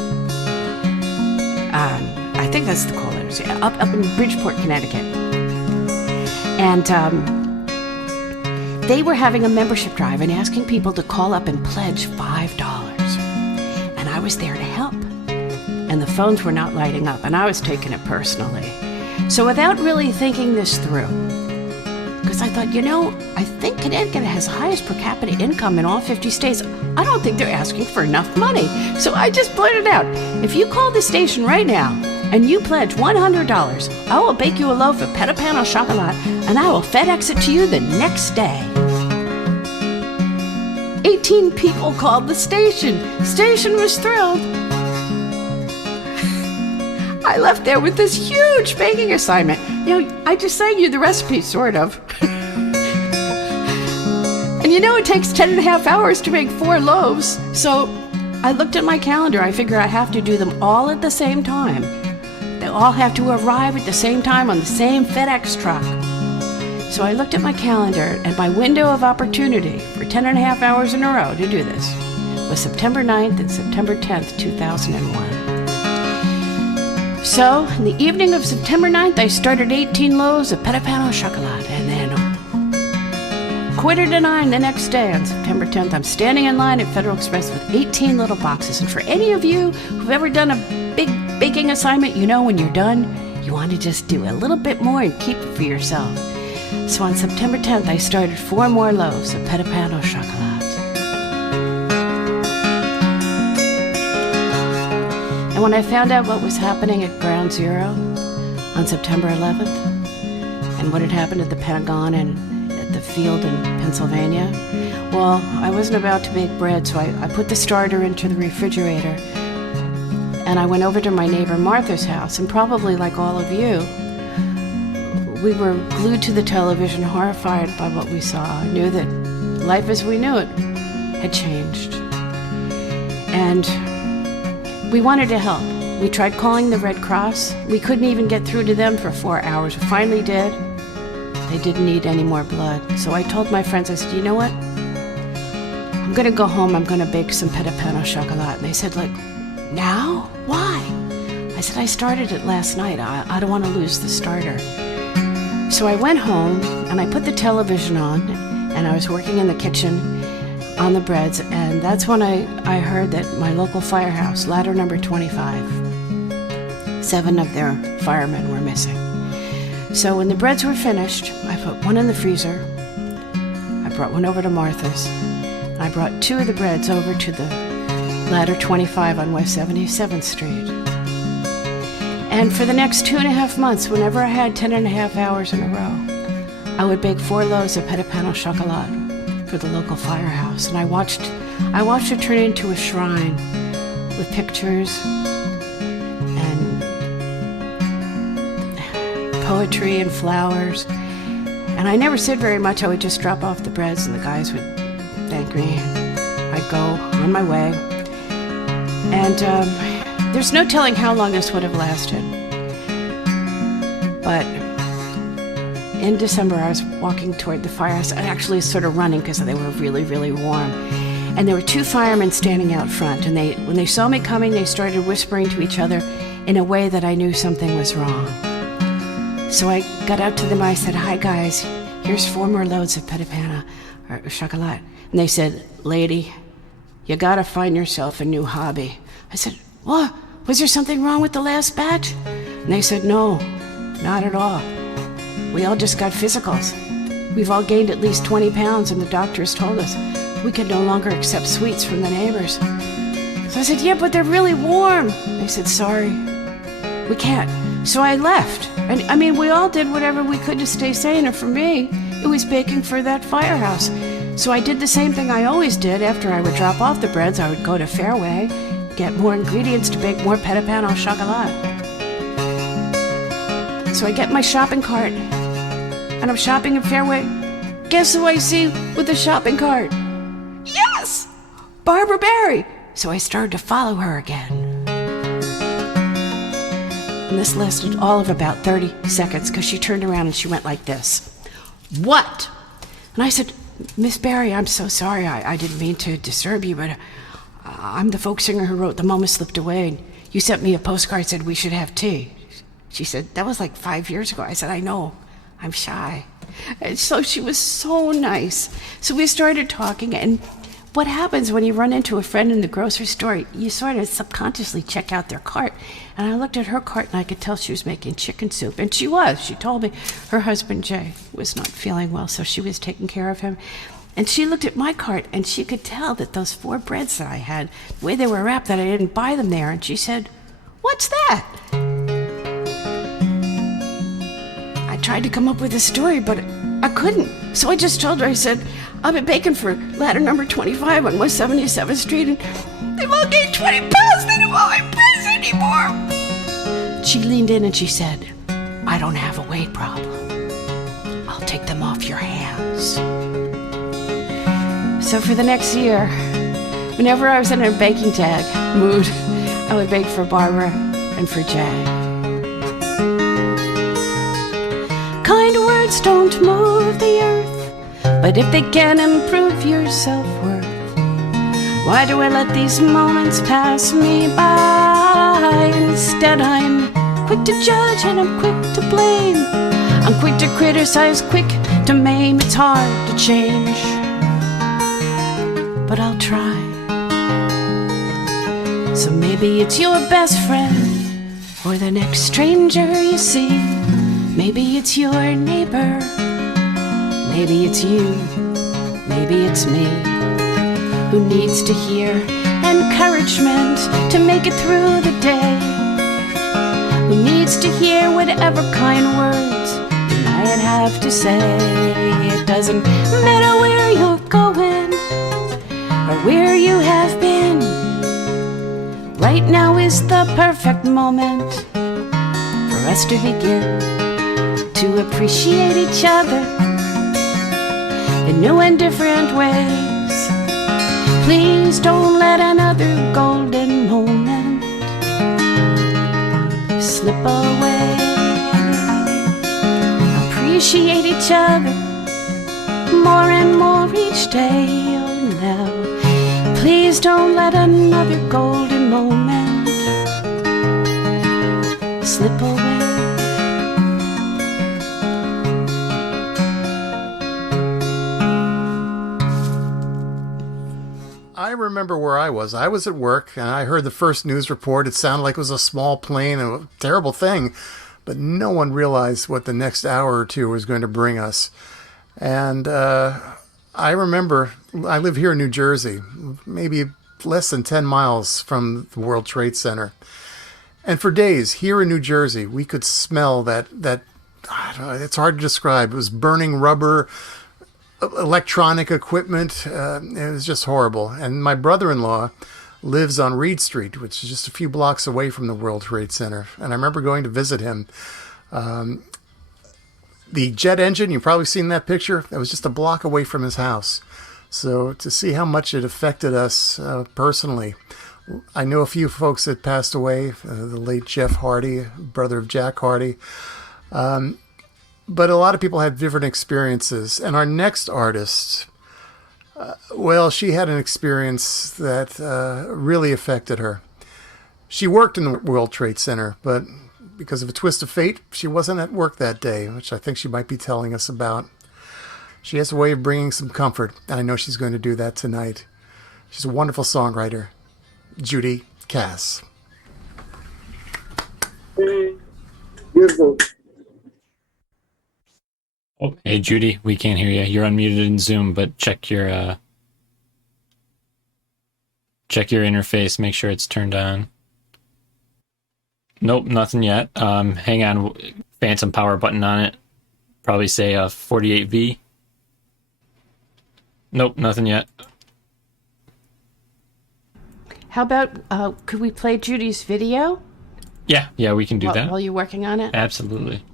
I think that's the call letters, yeah, up in Bridgeport, Connecticut. And they were having a membership drive and asking people to call up and pledge $5. And I was there to help. And the phones were not lighting up, and I was taking it personally. So without really thinking this through, because I thought, I think Connecticut has the highest per capita income in all 50 states. I don't think they're asking for enough money. So I just blurted out, if you call the station right now and you pledge $100, I will bake you a loaf of petit pain au chocolat and I will FedEx it to you the next day. 18 people called the station. Station was thrilled. I left there with this huge baking assignment. I just sang you the recipe, sort of. And it takes 10.5 hours to make 4 loaves. So I looked at my calendar. I figure I have to do them all at the same time. They all have to arrive at the same time on the same FedEx truck. So I looked at my calendar, and my window of opportunity for 10.5 hours in a row to do this was September 9th and September 10th, 2001. So, in the evening of September 9th, I started 18 loaves of petit pain au chocolat, and then 9:15 the next day on September 10th, I'm standing in line at Federal Express with 18 little boxes. And for any of you who've ever done a big baking assignment, when you're done, you want to just do a little bit more and keep it for yourself. So on September 10th, I started 4 more loaves of petit pain au chocolat. And when I found out what was happening at Ground Zero on September 11th, and what had happened at the Pentagon and at the field in Pennsylvania, well, I wasn't about to make bread, so I put the starter into the refrigerator, and I went over to my neighbor Martha's house, and probably like all of you, we were glued to the television, horrified by what we saw, knew that life as we knew it had changed. And we wanted to help. We tried calling the Red Cross. We couldn't even get through to them for 4 hours. We finally did. They didn't need any more blood. So I told my friends, I said, you know what? I'm gonna go home, I'm gonna bake some petit pain au chocolat. And they said, now? Why? I said, I started it last night. I don't want to lose the starter. So I went home and I put the television on, and I was working in the kitchen on the breads, and that's when I heard that my local firehouse, ladder number 25, 7 of their firemen were missing. So when the breads were finished, I put one in the freezer, I brought one over to Martha's, and I brought 2 of the breads over to the ladder 25 on West 77th Street. And for the next 2.5 months, whenever I had 10.5 hours in a row, I would bake 4 loaves of petit pain au chocolat for the local firehouse. And I watched it turn into a shrine with pictures and poetry and flowers. And I never said very much. I would just drop off the breads and the guys would thank me. I'd go on my way. And there's no telling how long this would have lasted. But in December, I was walking toward the firehouse, actually sort of running because they were really, really warm. And there were 2 firemen standing out front, and when they saw me coming, they started whispering to each other in a way that I knew something was wrong. So I got out to them, I said, hi guys, here's 4 more loads of petit pain au chocolat. And they said, lady, you gotta find yourself a new hobby. I said, what? Was there something wrong with the last batch? And they said, no, not at all. We all just got physicals. We've all gained at least 20 pounds, and the doctors told us we could no longer accept sweets from the neighbors. So I said, yeah, but they're really warm. They said, sorry, we can't. So I left. And I mean, we all did whatever we could to stay sane. And for me, it was baking for that firehouse. So I did the same thing I always did. After I would drop off the breads, I would go to Fairway, get more ingredients to bake more pâte à pain au chocolat. So I get my shopping cart, and I'm shopping in Fairway. Guess who I see with the shopping cart? Yes! Barbara Barry! So I started to follow her again. And this lasted all of about 30 seconds, because she turned around and she went like this. What? And I said, Miss Barry, I'm so sorry. I didn't mean to disturb you, but I'm the folk singer who wrote The Moment Slipped Away. You sent me a postcard, said we should have tea. She said, that was like 5 years ago. I said, I know, I'm shy. And so she was so nice. So we started talking, and what happens when you run into a friend in the grocery store, you sort of subconsciously check out their cart. And I looked at her cart, and I could tell she was making chicken soup. And she was. She told me her husband, Jay, was not feeling well, so she was taking care of him. And she looked at my cart, and she could tell that those 4 breads that I had, the way they were wrapped, that I didn't buy them there. And she said, what's that? I tried to come up with a story, but I couldn't. So I just told her, I said, I've been baking for ladder number 25 on West 77th Street, and they've all gained 20 pounds. They don't want my breasts anymore. She leaned in and she said, I don't have a weight problem. I'll take them off your hands. So for the next year, whenever I was in a baking tag mood, I would bake for Barbara and for Jay. Kind words don't move the earth, but if they can improve your self-worth, why do I let these moments pass me by? Instead, I'm quick to judge and I'm quick to blame. I'm quick to criticize, quick to maim. It's hard to change, but I'll try. So maybe it's your best friend or the next stranger you see. Maybe it's your neighbor. Maybe it's you. Maybe it's me, who needs to hear encouragement to make it through the day, who needs to hear whatever kind words you might have to say. It doesn't matter where you're going or where you have been. Right now is the perfect moment for us to begin to appreciate each other in new and different ways. Please don't let another golden moment slip away. Appreciate each other more and more each day. Oh, now, please don't let another golden moment slip away. I remember where I was. I was at work, and I heard the first news report. It sounded like it was a small plane, a terrible thing, but no one realized what the next hour or two was going to bring us. And I remember, I live here in New Jersey, maybe less than 10 miles from the World Trade Center. And for days, here in New Jersey, we could smell that I don't know, it's hard to describe. It was burning rubber, electronic equipment. It was just horrible. And my brother-in-law lives on Reed Street, which is just a few blocks away from the World Trade Center. And I remember going to visit him. The jet engine, you've probably seen that picture, that was just a block away from his house. So to see how much it affected us personally. I know a few folks that passed away, the late Jeff Hardy, brother of Jack Hardy. But a lot of people had different experiences. And our next artist, well, she had an experience that really affected her. She worked in the World Trade Center, but because of a twist of fate, she wasn't at work that day, which I think she might be telling us about. She has a way of bringing some comfort, and I know she's going to do that tonight. She's a wonderful songwriter, Judy Kass. Beautiful. Oh, hey, Judy, we can't hear you. You're unmuted in Zoom, but check your interface. Make sure it's turned on. Nope, nothing yet. Hang on, phantom power button on it. Probably say 48V. Nope, nothing yet. How about, could we play Judy's video? Yeah, we can do that. While you're working on it? Absolutely.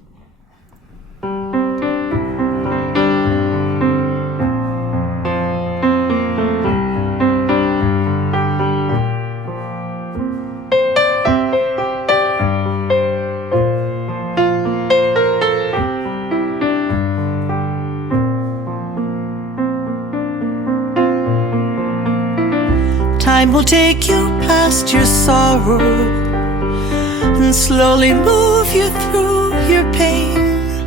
Time will take you past your sorrow and slowly move you through your pain.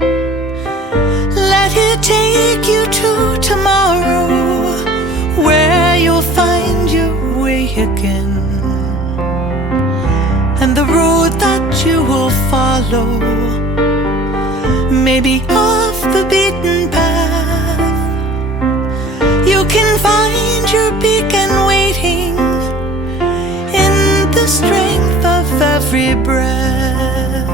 Let it take you to tomorrow, where you'll find your way again. And the road that you will follow may be off the beaten path. You can find your beacon waiting in the strength of every breath.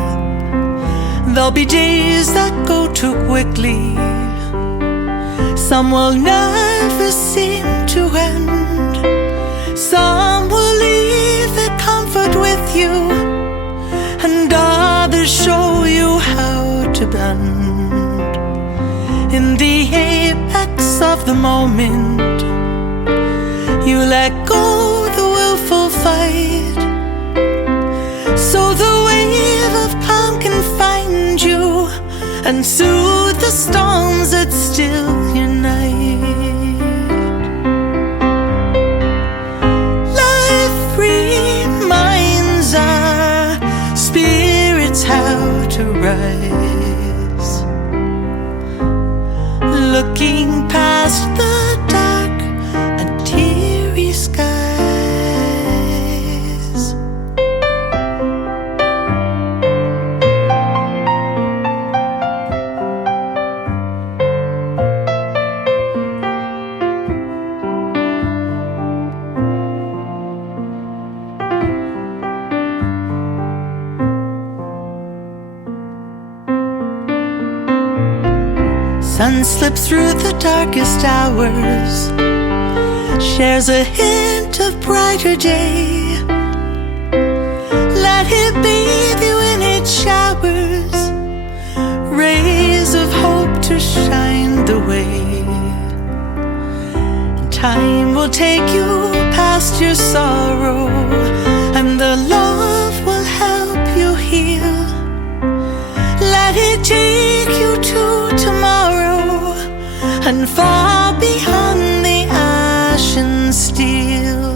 There'll be days that go too quickly. Some will never seem to end. Some will leave their comfort with you, and others show you how to bend. In the apex of the moment, you let go the willful fight, so the wave of calm can find you and soothe the storms that still unite. Life reminds our spirits how to rise, looking past the dark and teary skies. Sun slips through the darkest hours, shares a hint of brighter day. Let it bathe you in its showers, rays of hope to shine the way. And time will take you past your sorrow, and the love will help you heal. Let it take you to tomorrow and far beyond the ashen steel,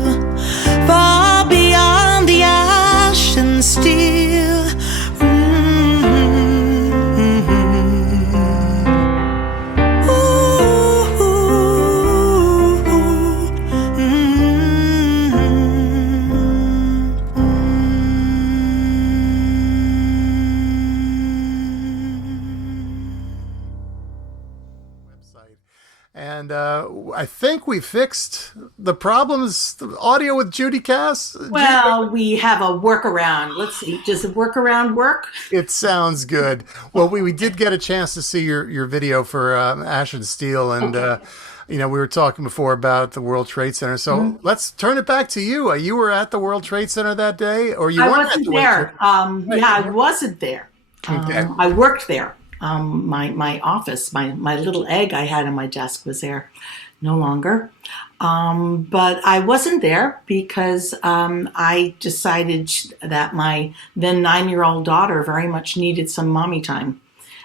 far beyond the ashen steel. And I think we fixed the problems, the audio with Judy Kass. Well, we have a workaround. Let's see. Does the workaround work? It sounds good. Well, we did get a chance to see your video for Ash and Steel, and you know, we were talking before about the World Trade Center. So let's turn it back to you. You were at the World Trade Center that day, or you weren't? I wasn't there. Yeah, I wasn't there. Okay. I worked there. My office, my little egg I had on my desk was there, no longer. But I wasn't there because I decided that my then 9-year-old daughter very much needed some mommy time.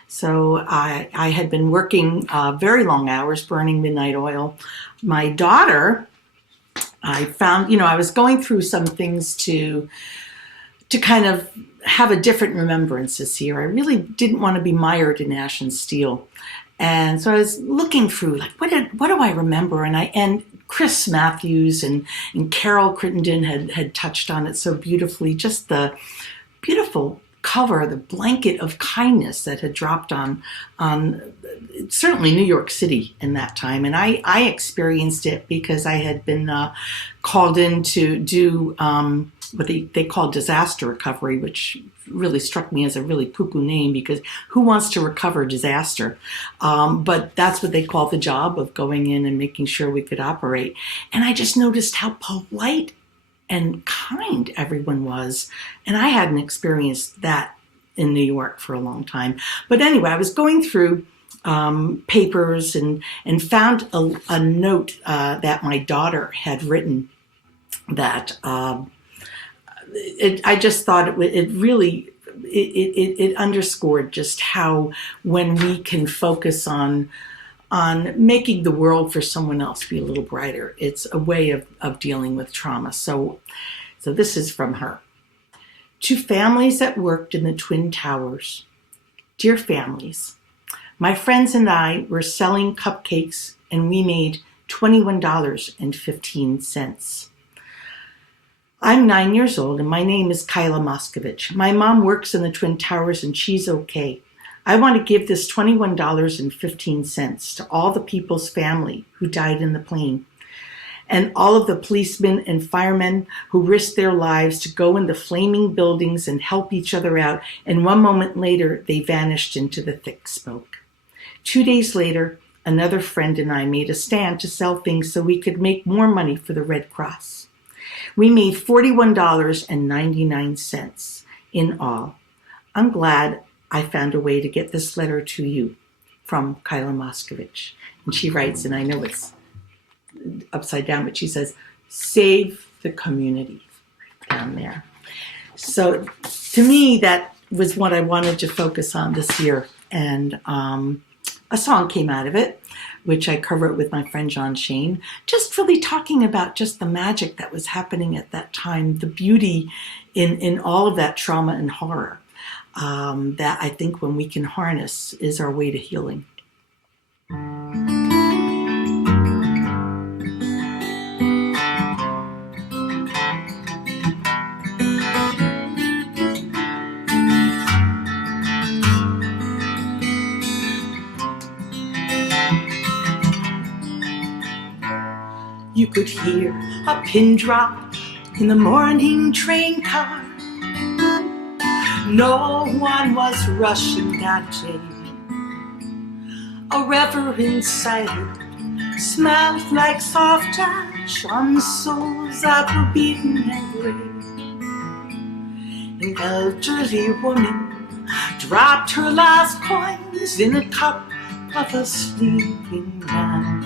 So I had been working very long hours, burning midnight oil. My daughter, I found, I was going through some things to kind of have a different remembrance this year. I really didn't want to be mired in Ash and Steel. And so I was looking through, like, what do I remember? And Chris Matthews and Carol Crittenden had touched on it so beautifully. Just the beautiful cover, the blanket of kindness that had dropped on certainly New York City in that time. And I experienced it because I had been called in to do what they call disaster recovery, which really struck me as a really poo-poo name, because who wants to recover disaster? But that's what they call the job of going in and making sure we could operate. And I just noticed how polite and kind everyone was. And I hadn't experienced that in New York for a long time. But anyway, I was going through papers and found a note that my daughter had written that I just thought it really underscored just how when we can focus on making the world for someone else be a little brighter, it's a way of dealing with trauma. So this is from her. To families that worked in the Twin Towers. Dear families, my friends and I were selling cupcakes and we made $21.15. I'm 9 years old and my name is Kyla Moskovich. My mom works in the Twin Towers and she's okay. I want to give this $21.15 to all the people's family who died in the plane, and all of the policemen and firemen who risked their lives to go in the flaming buildings and help each other out, and 1 moment later they vanished into the thick smoke. 2 days later, another friend and I made a stand to sell things so we could make more money for the Red Cross. We made $41.99 in all. I'm glad I found a way to get this letter to you from Kyla Moskovich. And she writes, and I know it's upside down, but she says, save the community down there. So to me, that was what I wanted to focus on this year. And a song came out of it, which I covered with my friend John Shane, just really talking about just the magic that was happening at that time, the beauty in all of that trauma and horror that I think when we can harness is our way to healing. You could hear a pin drop in the morning train car. No one was rushing that day. A reverent silence smelled like soft ash on souls that were beaten and gray. An elderly woman dropped her last coins in a cup of a sleeping man.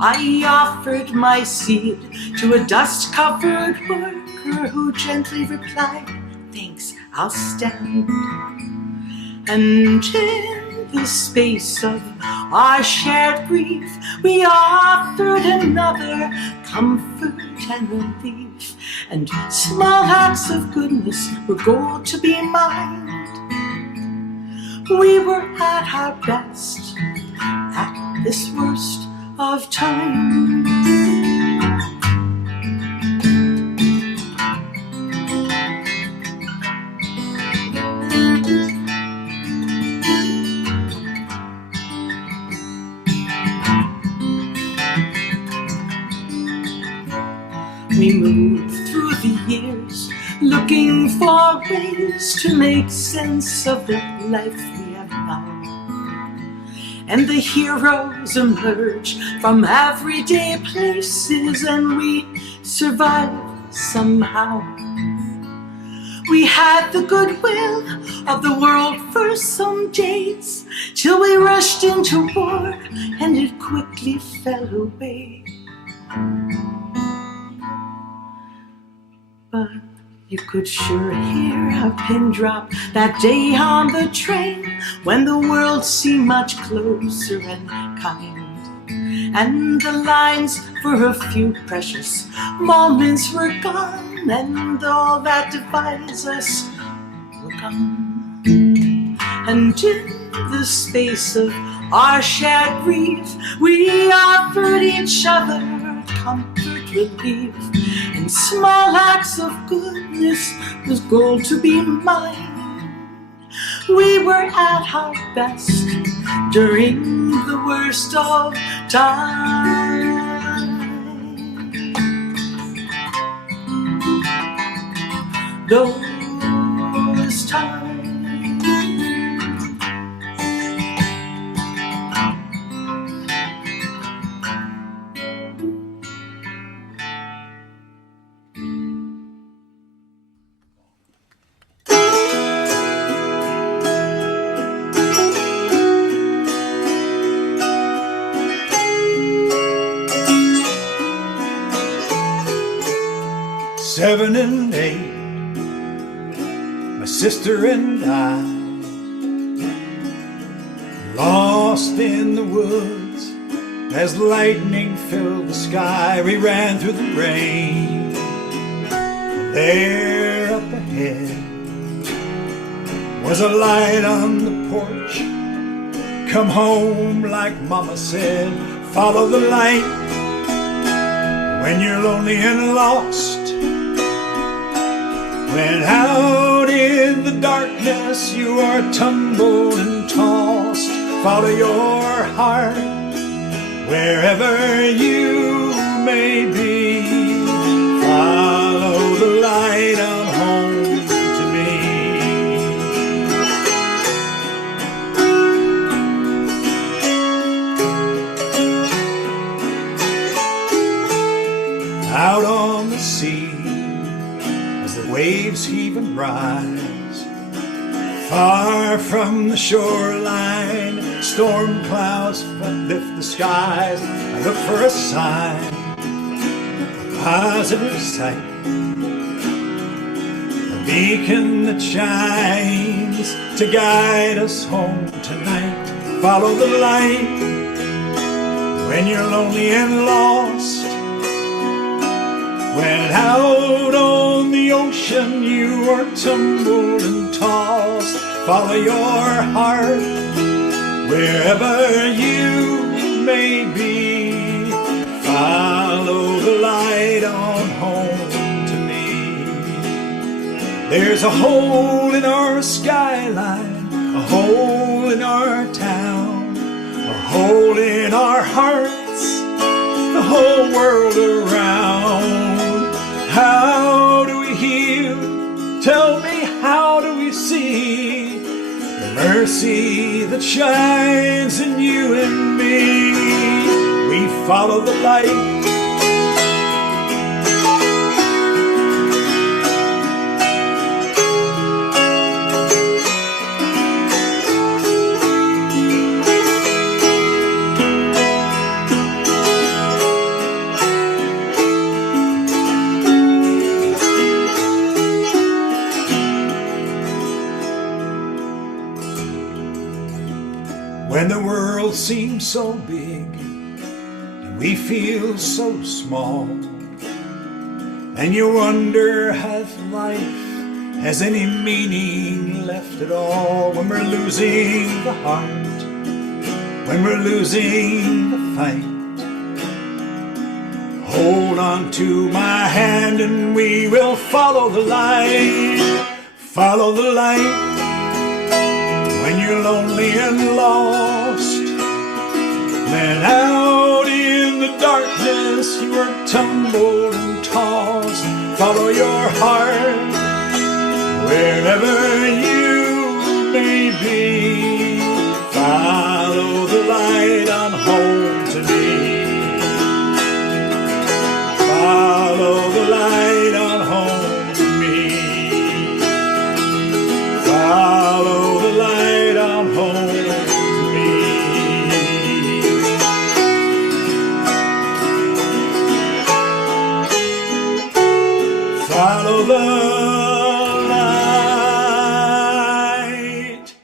I offered my seat to a dust-covered worker who gently replied, thanks, I'll stand. And in the space of our shared grief, we offered another comfort and relief. And small acts of goodness were gold to be mined. We were at our best at this worst of times. We moved through the years looking for ways to make sense of the life we have now. And the heroes emerge from everyday places, and we survive somehow. We had the goodwill of the world for some days, till we rushed into war and it quickly fell away. But you could sure hear a pin drop that day on the train, when the world seemed much closer and kind. And the lines for a few precious moments were gone, and all that divides us were gone. And in the space of our shared grief, we offered each other comfort, relief, and small acts of goodness was gold to be mined. We were at our best during the worst of time. though this time. Seven and eight, my sister and I, lost in the woods as lightning filled the sky. We ran through the rain. There up ahead was a light on the porch. Come home, like Mama said, follow the light when you're lonely and lost. When out in the darkness you are tumbled and tossed, follow your heart wherever you may be. Follow the light on home to me. Out on the sea, waves heave and rise, far from the shoreline, storm clouds lift the skies. I look for a sign, a positive sight, a beacon that shines to guide us home tonight. Follow the light when you're lonely and lost. When out on the ocean you are tumbled and tossed, follow your heart wherever you may be. Follow the light on home to me. There's a hole in our skyline, a hole in our town, a hole in our hearts, the whole world around. How do we heal? Tell me, how do we see the mercy that shines in you and me? We follow the light. When the world seems so big and we feel so small, and you wonder, has any meaning left at all? When we're losing the heart, when we're losing the fight, hold on to my hand and we will follow the light. Follow the light when you're lonely and lost. When out in the darkness you are tumbled and tossed, follow your heart wherever you may be. Follow the light on home to me. Follow the light on home to me. Follow the light on home to me. Follow the light.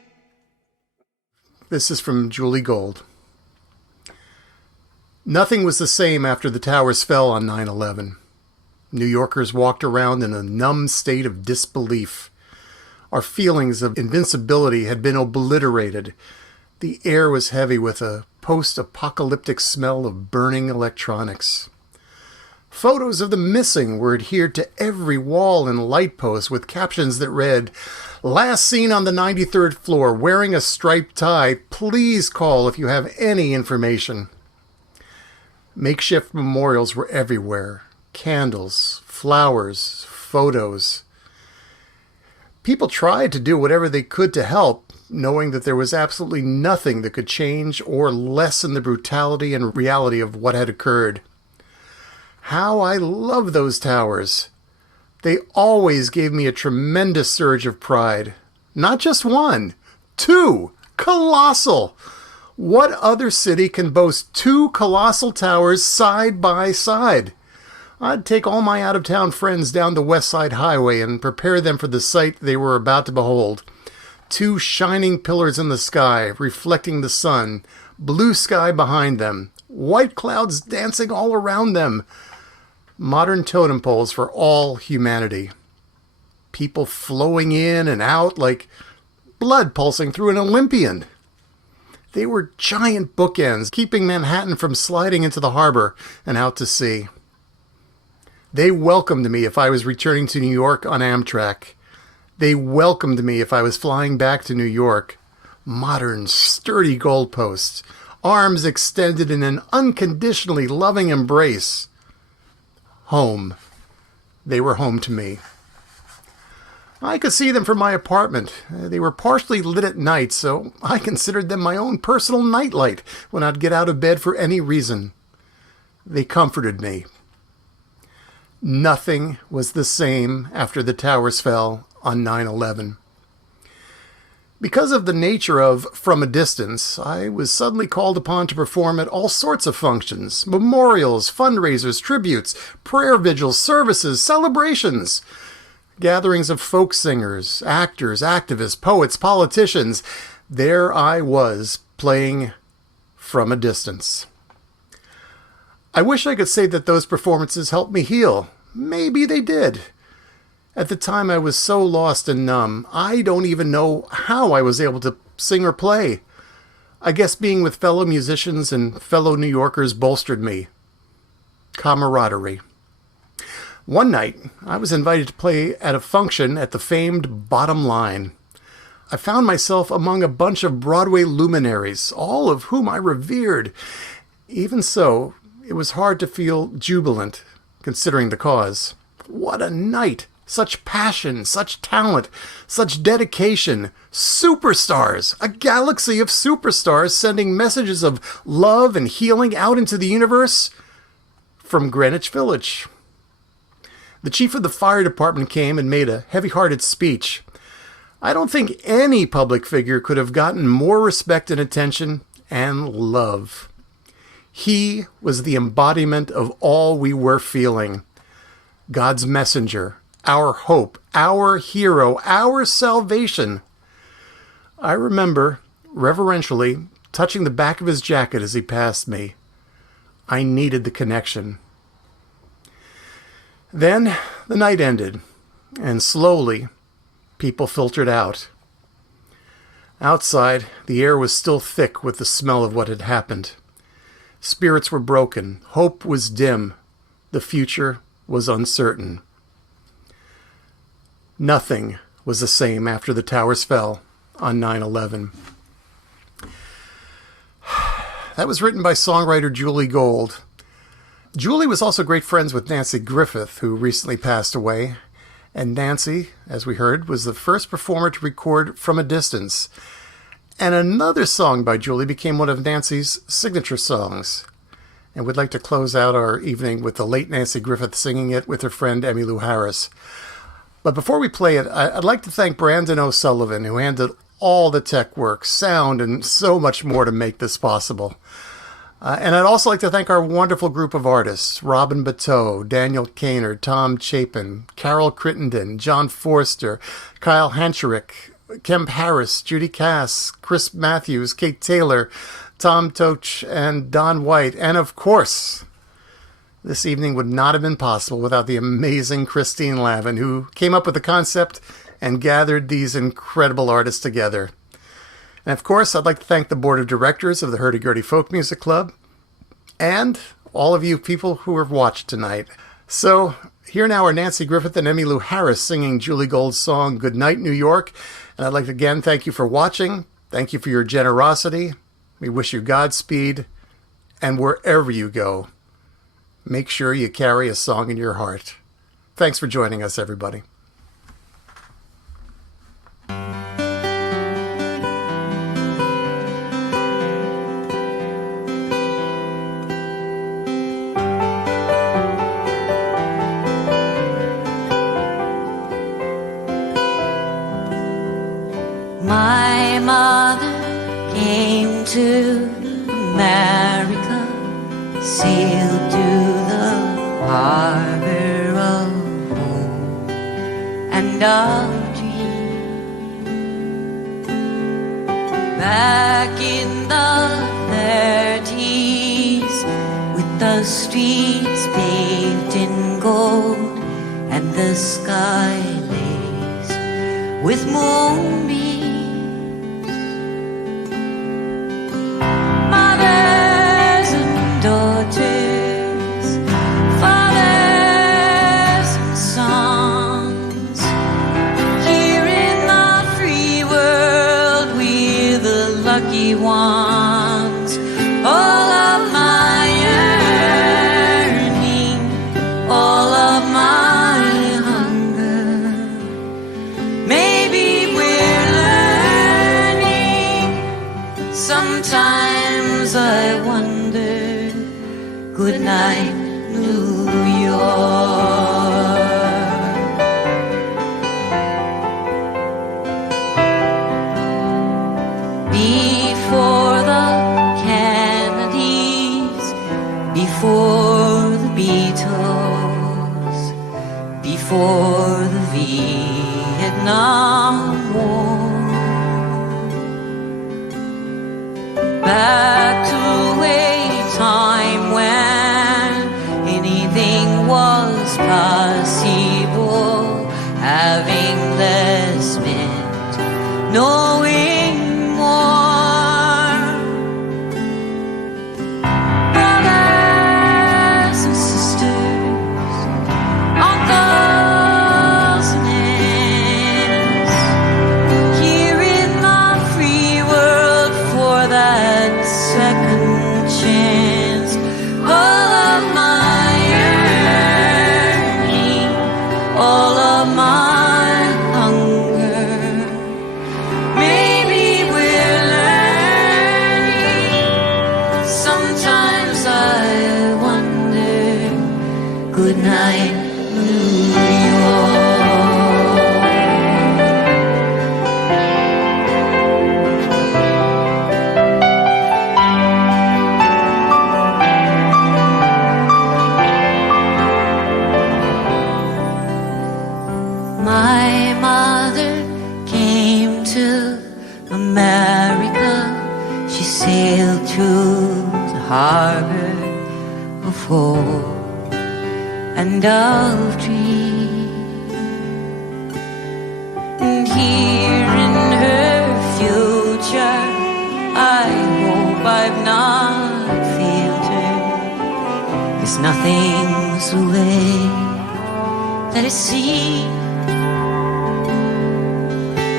This is from Julie Gold. Nothing was the same after the towers fell on 9/11. New Yorkers walked around in a numb state of disbelief. Our feelings of invincibility had been obliterated. The air was heavy with a post-apocalyptic smell of burning electronics. Photos of the missing were adhered to every wall and light post with captions that read, "Last seen on the 93rd floor, wearing a striped tie. Please call if you have any information." Makeshift memorials were everywhere. Candles, flowers, photos. People tried to do whatever they could to help, knowing that there was absolutely nothing that could change or lessen the brutality and reality of what had occurred. How I love those towers. They always gave me a tremendous surge of pride. Not just one, two. Colossal. What other city can boast two colossal towers side by side? I'd take all my out-of-town friends down the West Side Highway and prepare them for the sight they were about to behold. Two shining pillars in the sky, reflecting the sun, blue sky behind them, white clouds dancing all around them. Modern totem poles for all humanity. People flowing in and out like blood pulsing through an Olympian. They were giant bookends, keeping Manhattan from sliding into the harbor and out to sea. They welcomed me if I was returning to New York on Amtrak. They welcomed me if I was flying back to New York. Modern, sturdy goalposts, arms extended in an unconditionally loving embrace. Home. They were home to me. I could see them from my apartment. They were partially lit at night, so I considered them my own personal nightlight when I'd get out of bed for any reason. They comforted me. Nothing was the same after the towers fell on 9/11. Because of the nature of From a Distance, I was suddenly called upon to perform at all sorts of functions, memorials, fundraisers, tributes, prayer vigils, services, celebrations, gatherings of folk singers, actors, activists, poets, politicians. There I was, playing From a Distance. I wish I could say that those performances helped me heal. Maybe they did. At the time, I was so lost and numb, I don't even know how I was able to sing or play. I guess being with fellow musicians and fellow New Yorkers bolstered me. Camaraderie. One night, I was invited to play at a function at the famed Bottom Line. I found myself among a bunch of Broadway luminaries, all of whom I revered. Even so, it was hard to feel jubilant, considering the cause. What a night! Such passion, such talent, such dedication. Superstars! A galaxy of superstars sending messages of love and healing out into the universe from Greenwich Village. The chief of the fire department came and made a heavy-hearted speech. I don't think any public figure could have gotten more respect and attention and love. He was the embodiment of all we were feeling. God's messenger, our hope, our hero, our salvation. I remember, reverentially, touching the back of his jacket as he passed me. I needed the connection. Then the night ended, and slowly, people filtered out. Outside, the air was still thick with the smell of what had happened. Spirits were broken, hope was dim, the future was uncertain. Nothing was the same after the towers fell on 9/11. That was written by songwriter Julie Gold. Julie was also great friends with NANCI Griffith, who recently passed away. And NANCI, as we heard, was the first performer to record From a Distance. And another song by Julie became one of NANCI's signature songs. And we'd like to close out our evening with the late NANCI Griffith singing it with her friend Emmylou Harris. But before we play it, I'd like to thank Brandon O'Sullivan, who handled all the tech work, sound, and so much more to make this possible. And I'd also like to thank our wonderful group of artists, Robin Batteau, Daniel Cainer, Tom Chapin, Carol Crittenden, John Forster, Kyle Hancharick, Kemp Harris, Judy Kass, Chris Matthews, Kate Taylor, Tom Toce, and Don White. And of course, this evening would not have been possible without the amazing Christine Lavin, who came up with the concept and gathered these incredible artists together. And of course, I'd like to thank the board of directors of the Hurdy-Gurdy Folk Music Club and all of you people who have watched tonight. So here now are NANCI Griffith and Emmylou Harris singing Julie Gold's song, Good Night, New York. And I'd like to again thank you for watching. Thank you for your generosity. We wish you Godspeed. And wherever you go, make sure you carry a song in your heart. Thanks for joining us, everybody. My mother came to America, sailed to the harbor of hope and of dreams. Back in the 30s, with the streets paved in gold and the sky laced with moonbeams. Mothers and daughters, fathers and sons, here in the free world we're the lucky ones. All of my yearning, all of my hunger, maybe we're learning. Sometimes I wonder. Good night, New York. Before the Kennedys, before the Beatles, before the Vietnam War, back to a time when anything was possible, having less meant knowing more. Brothers and sisters, uncles and aunts, here in the free world for that second chance. All of my yearning, all of my hunger, maybe we're learning. Sometimes I wonder. Good night, New York. My mother came to America. She sailed through the harbor of hope and of dreams. And here in her future, I hope I've not failed her. 'Cause nothing's the way that it seems.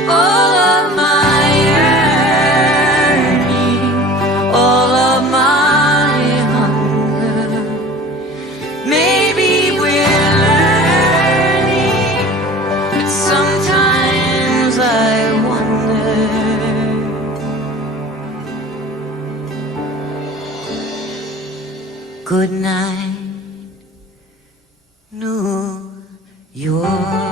All of my yearning, all of my hunger, maybe we're learning, but sometimes I wonder. Good night, New York.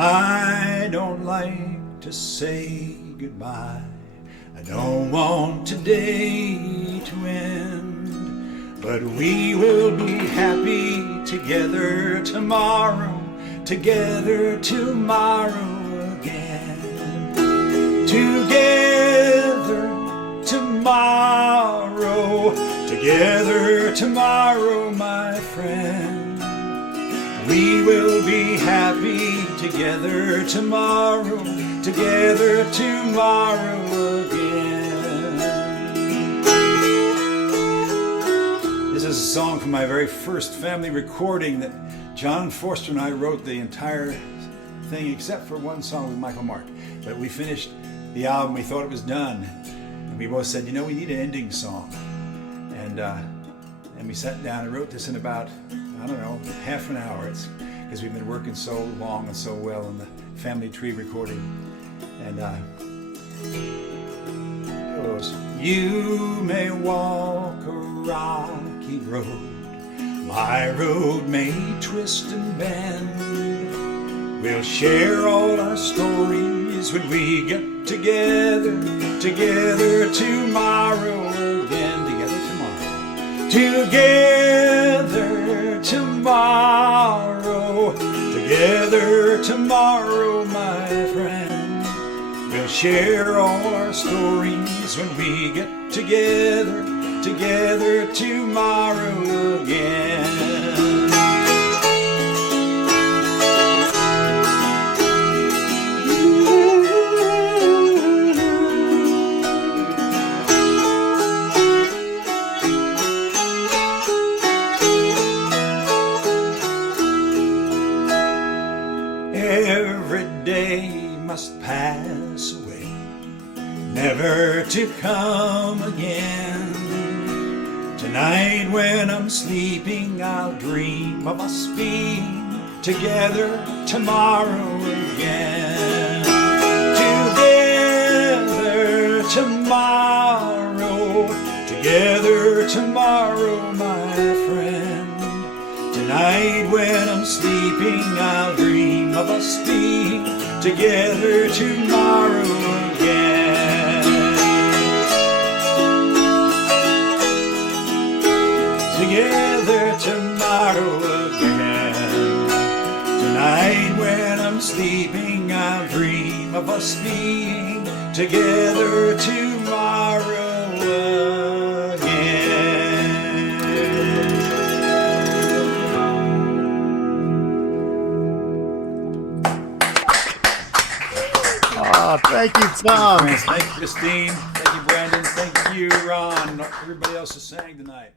I don't like to say goodbye. I don't want today to end, but we will be happy together tomorrow, together tomorrow again. Together tomorrow, together tomorrow, my friend. We will be happy together tomorrow, together tomorrow again. This is a song from my very first family recording that John Forster and I wrote the entire thing except for one song with Michael Mark. But we finished the album, we thought it was done. And we both said, you know, we need an ending song. And we sat down and wrote this in about, I don't know, half an hour. It's because we've been working so long and so well on the family tree recording. And it goes, you may walk a rocky road, my road may twist and bend. We'll share all our stories when we get together, together tomorrow again, together tomorrow, together tomorrow, my friend. We'll share all our stories when we get together, together tomorrow again. Must pass away, never to come again. Tonight when I'm sleeping, I'll dream of us being together tomorrow again. Together tomorrow, together tomorrow, my friend. Tonight when I'm sleeping, I'll dream of us being together tomorrow again. Together tomorrow again. Tonight when I'm sleeping, I'll dream of us being together tomorrow again. Oh, thank you, Tom. Thank you, Christine. Thank you, Brandon. Thank you, Ron. Everybody else who sang tonight.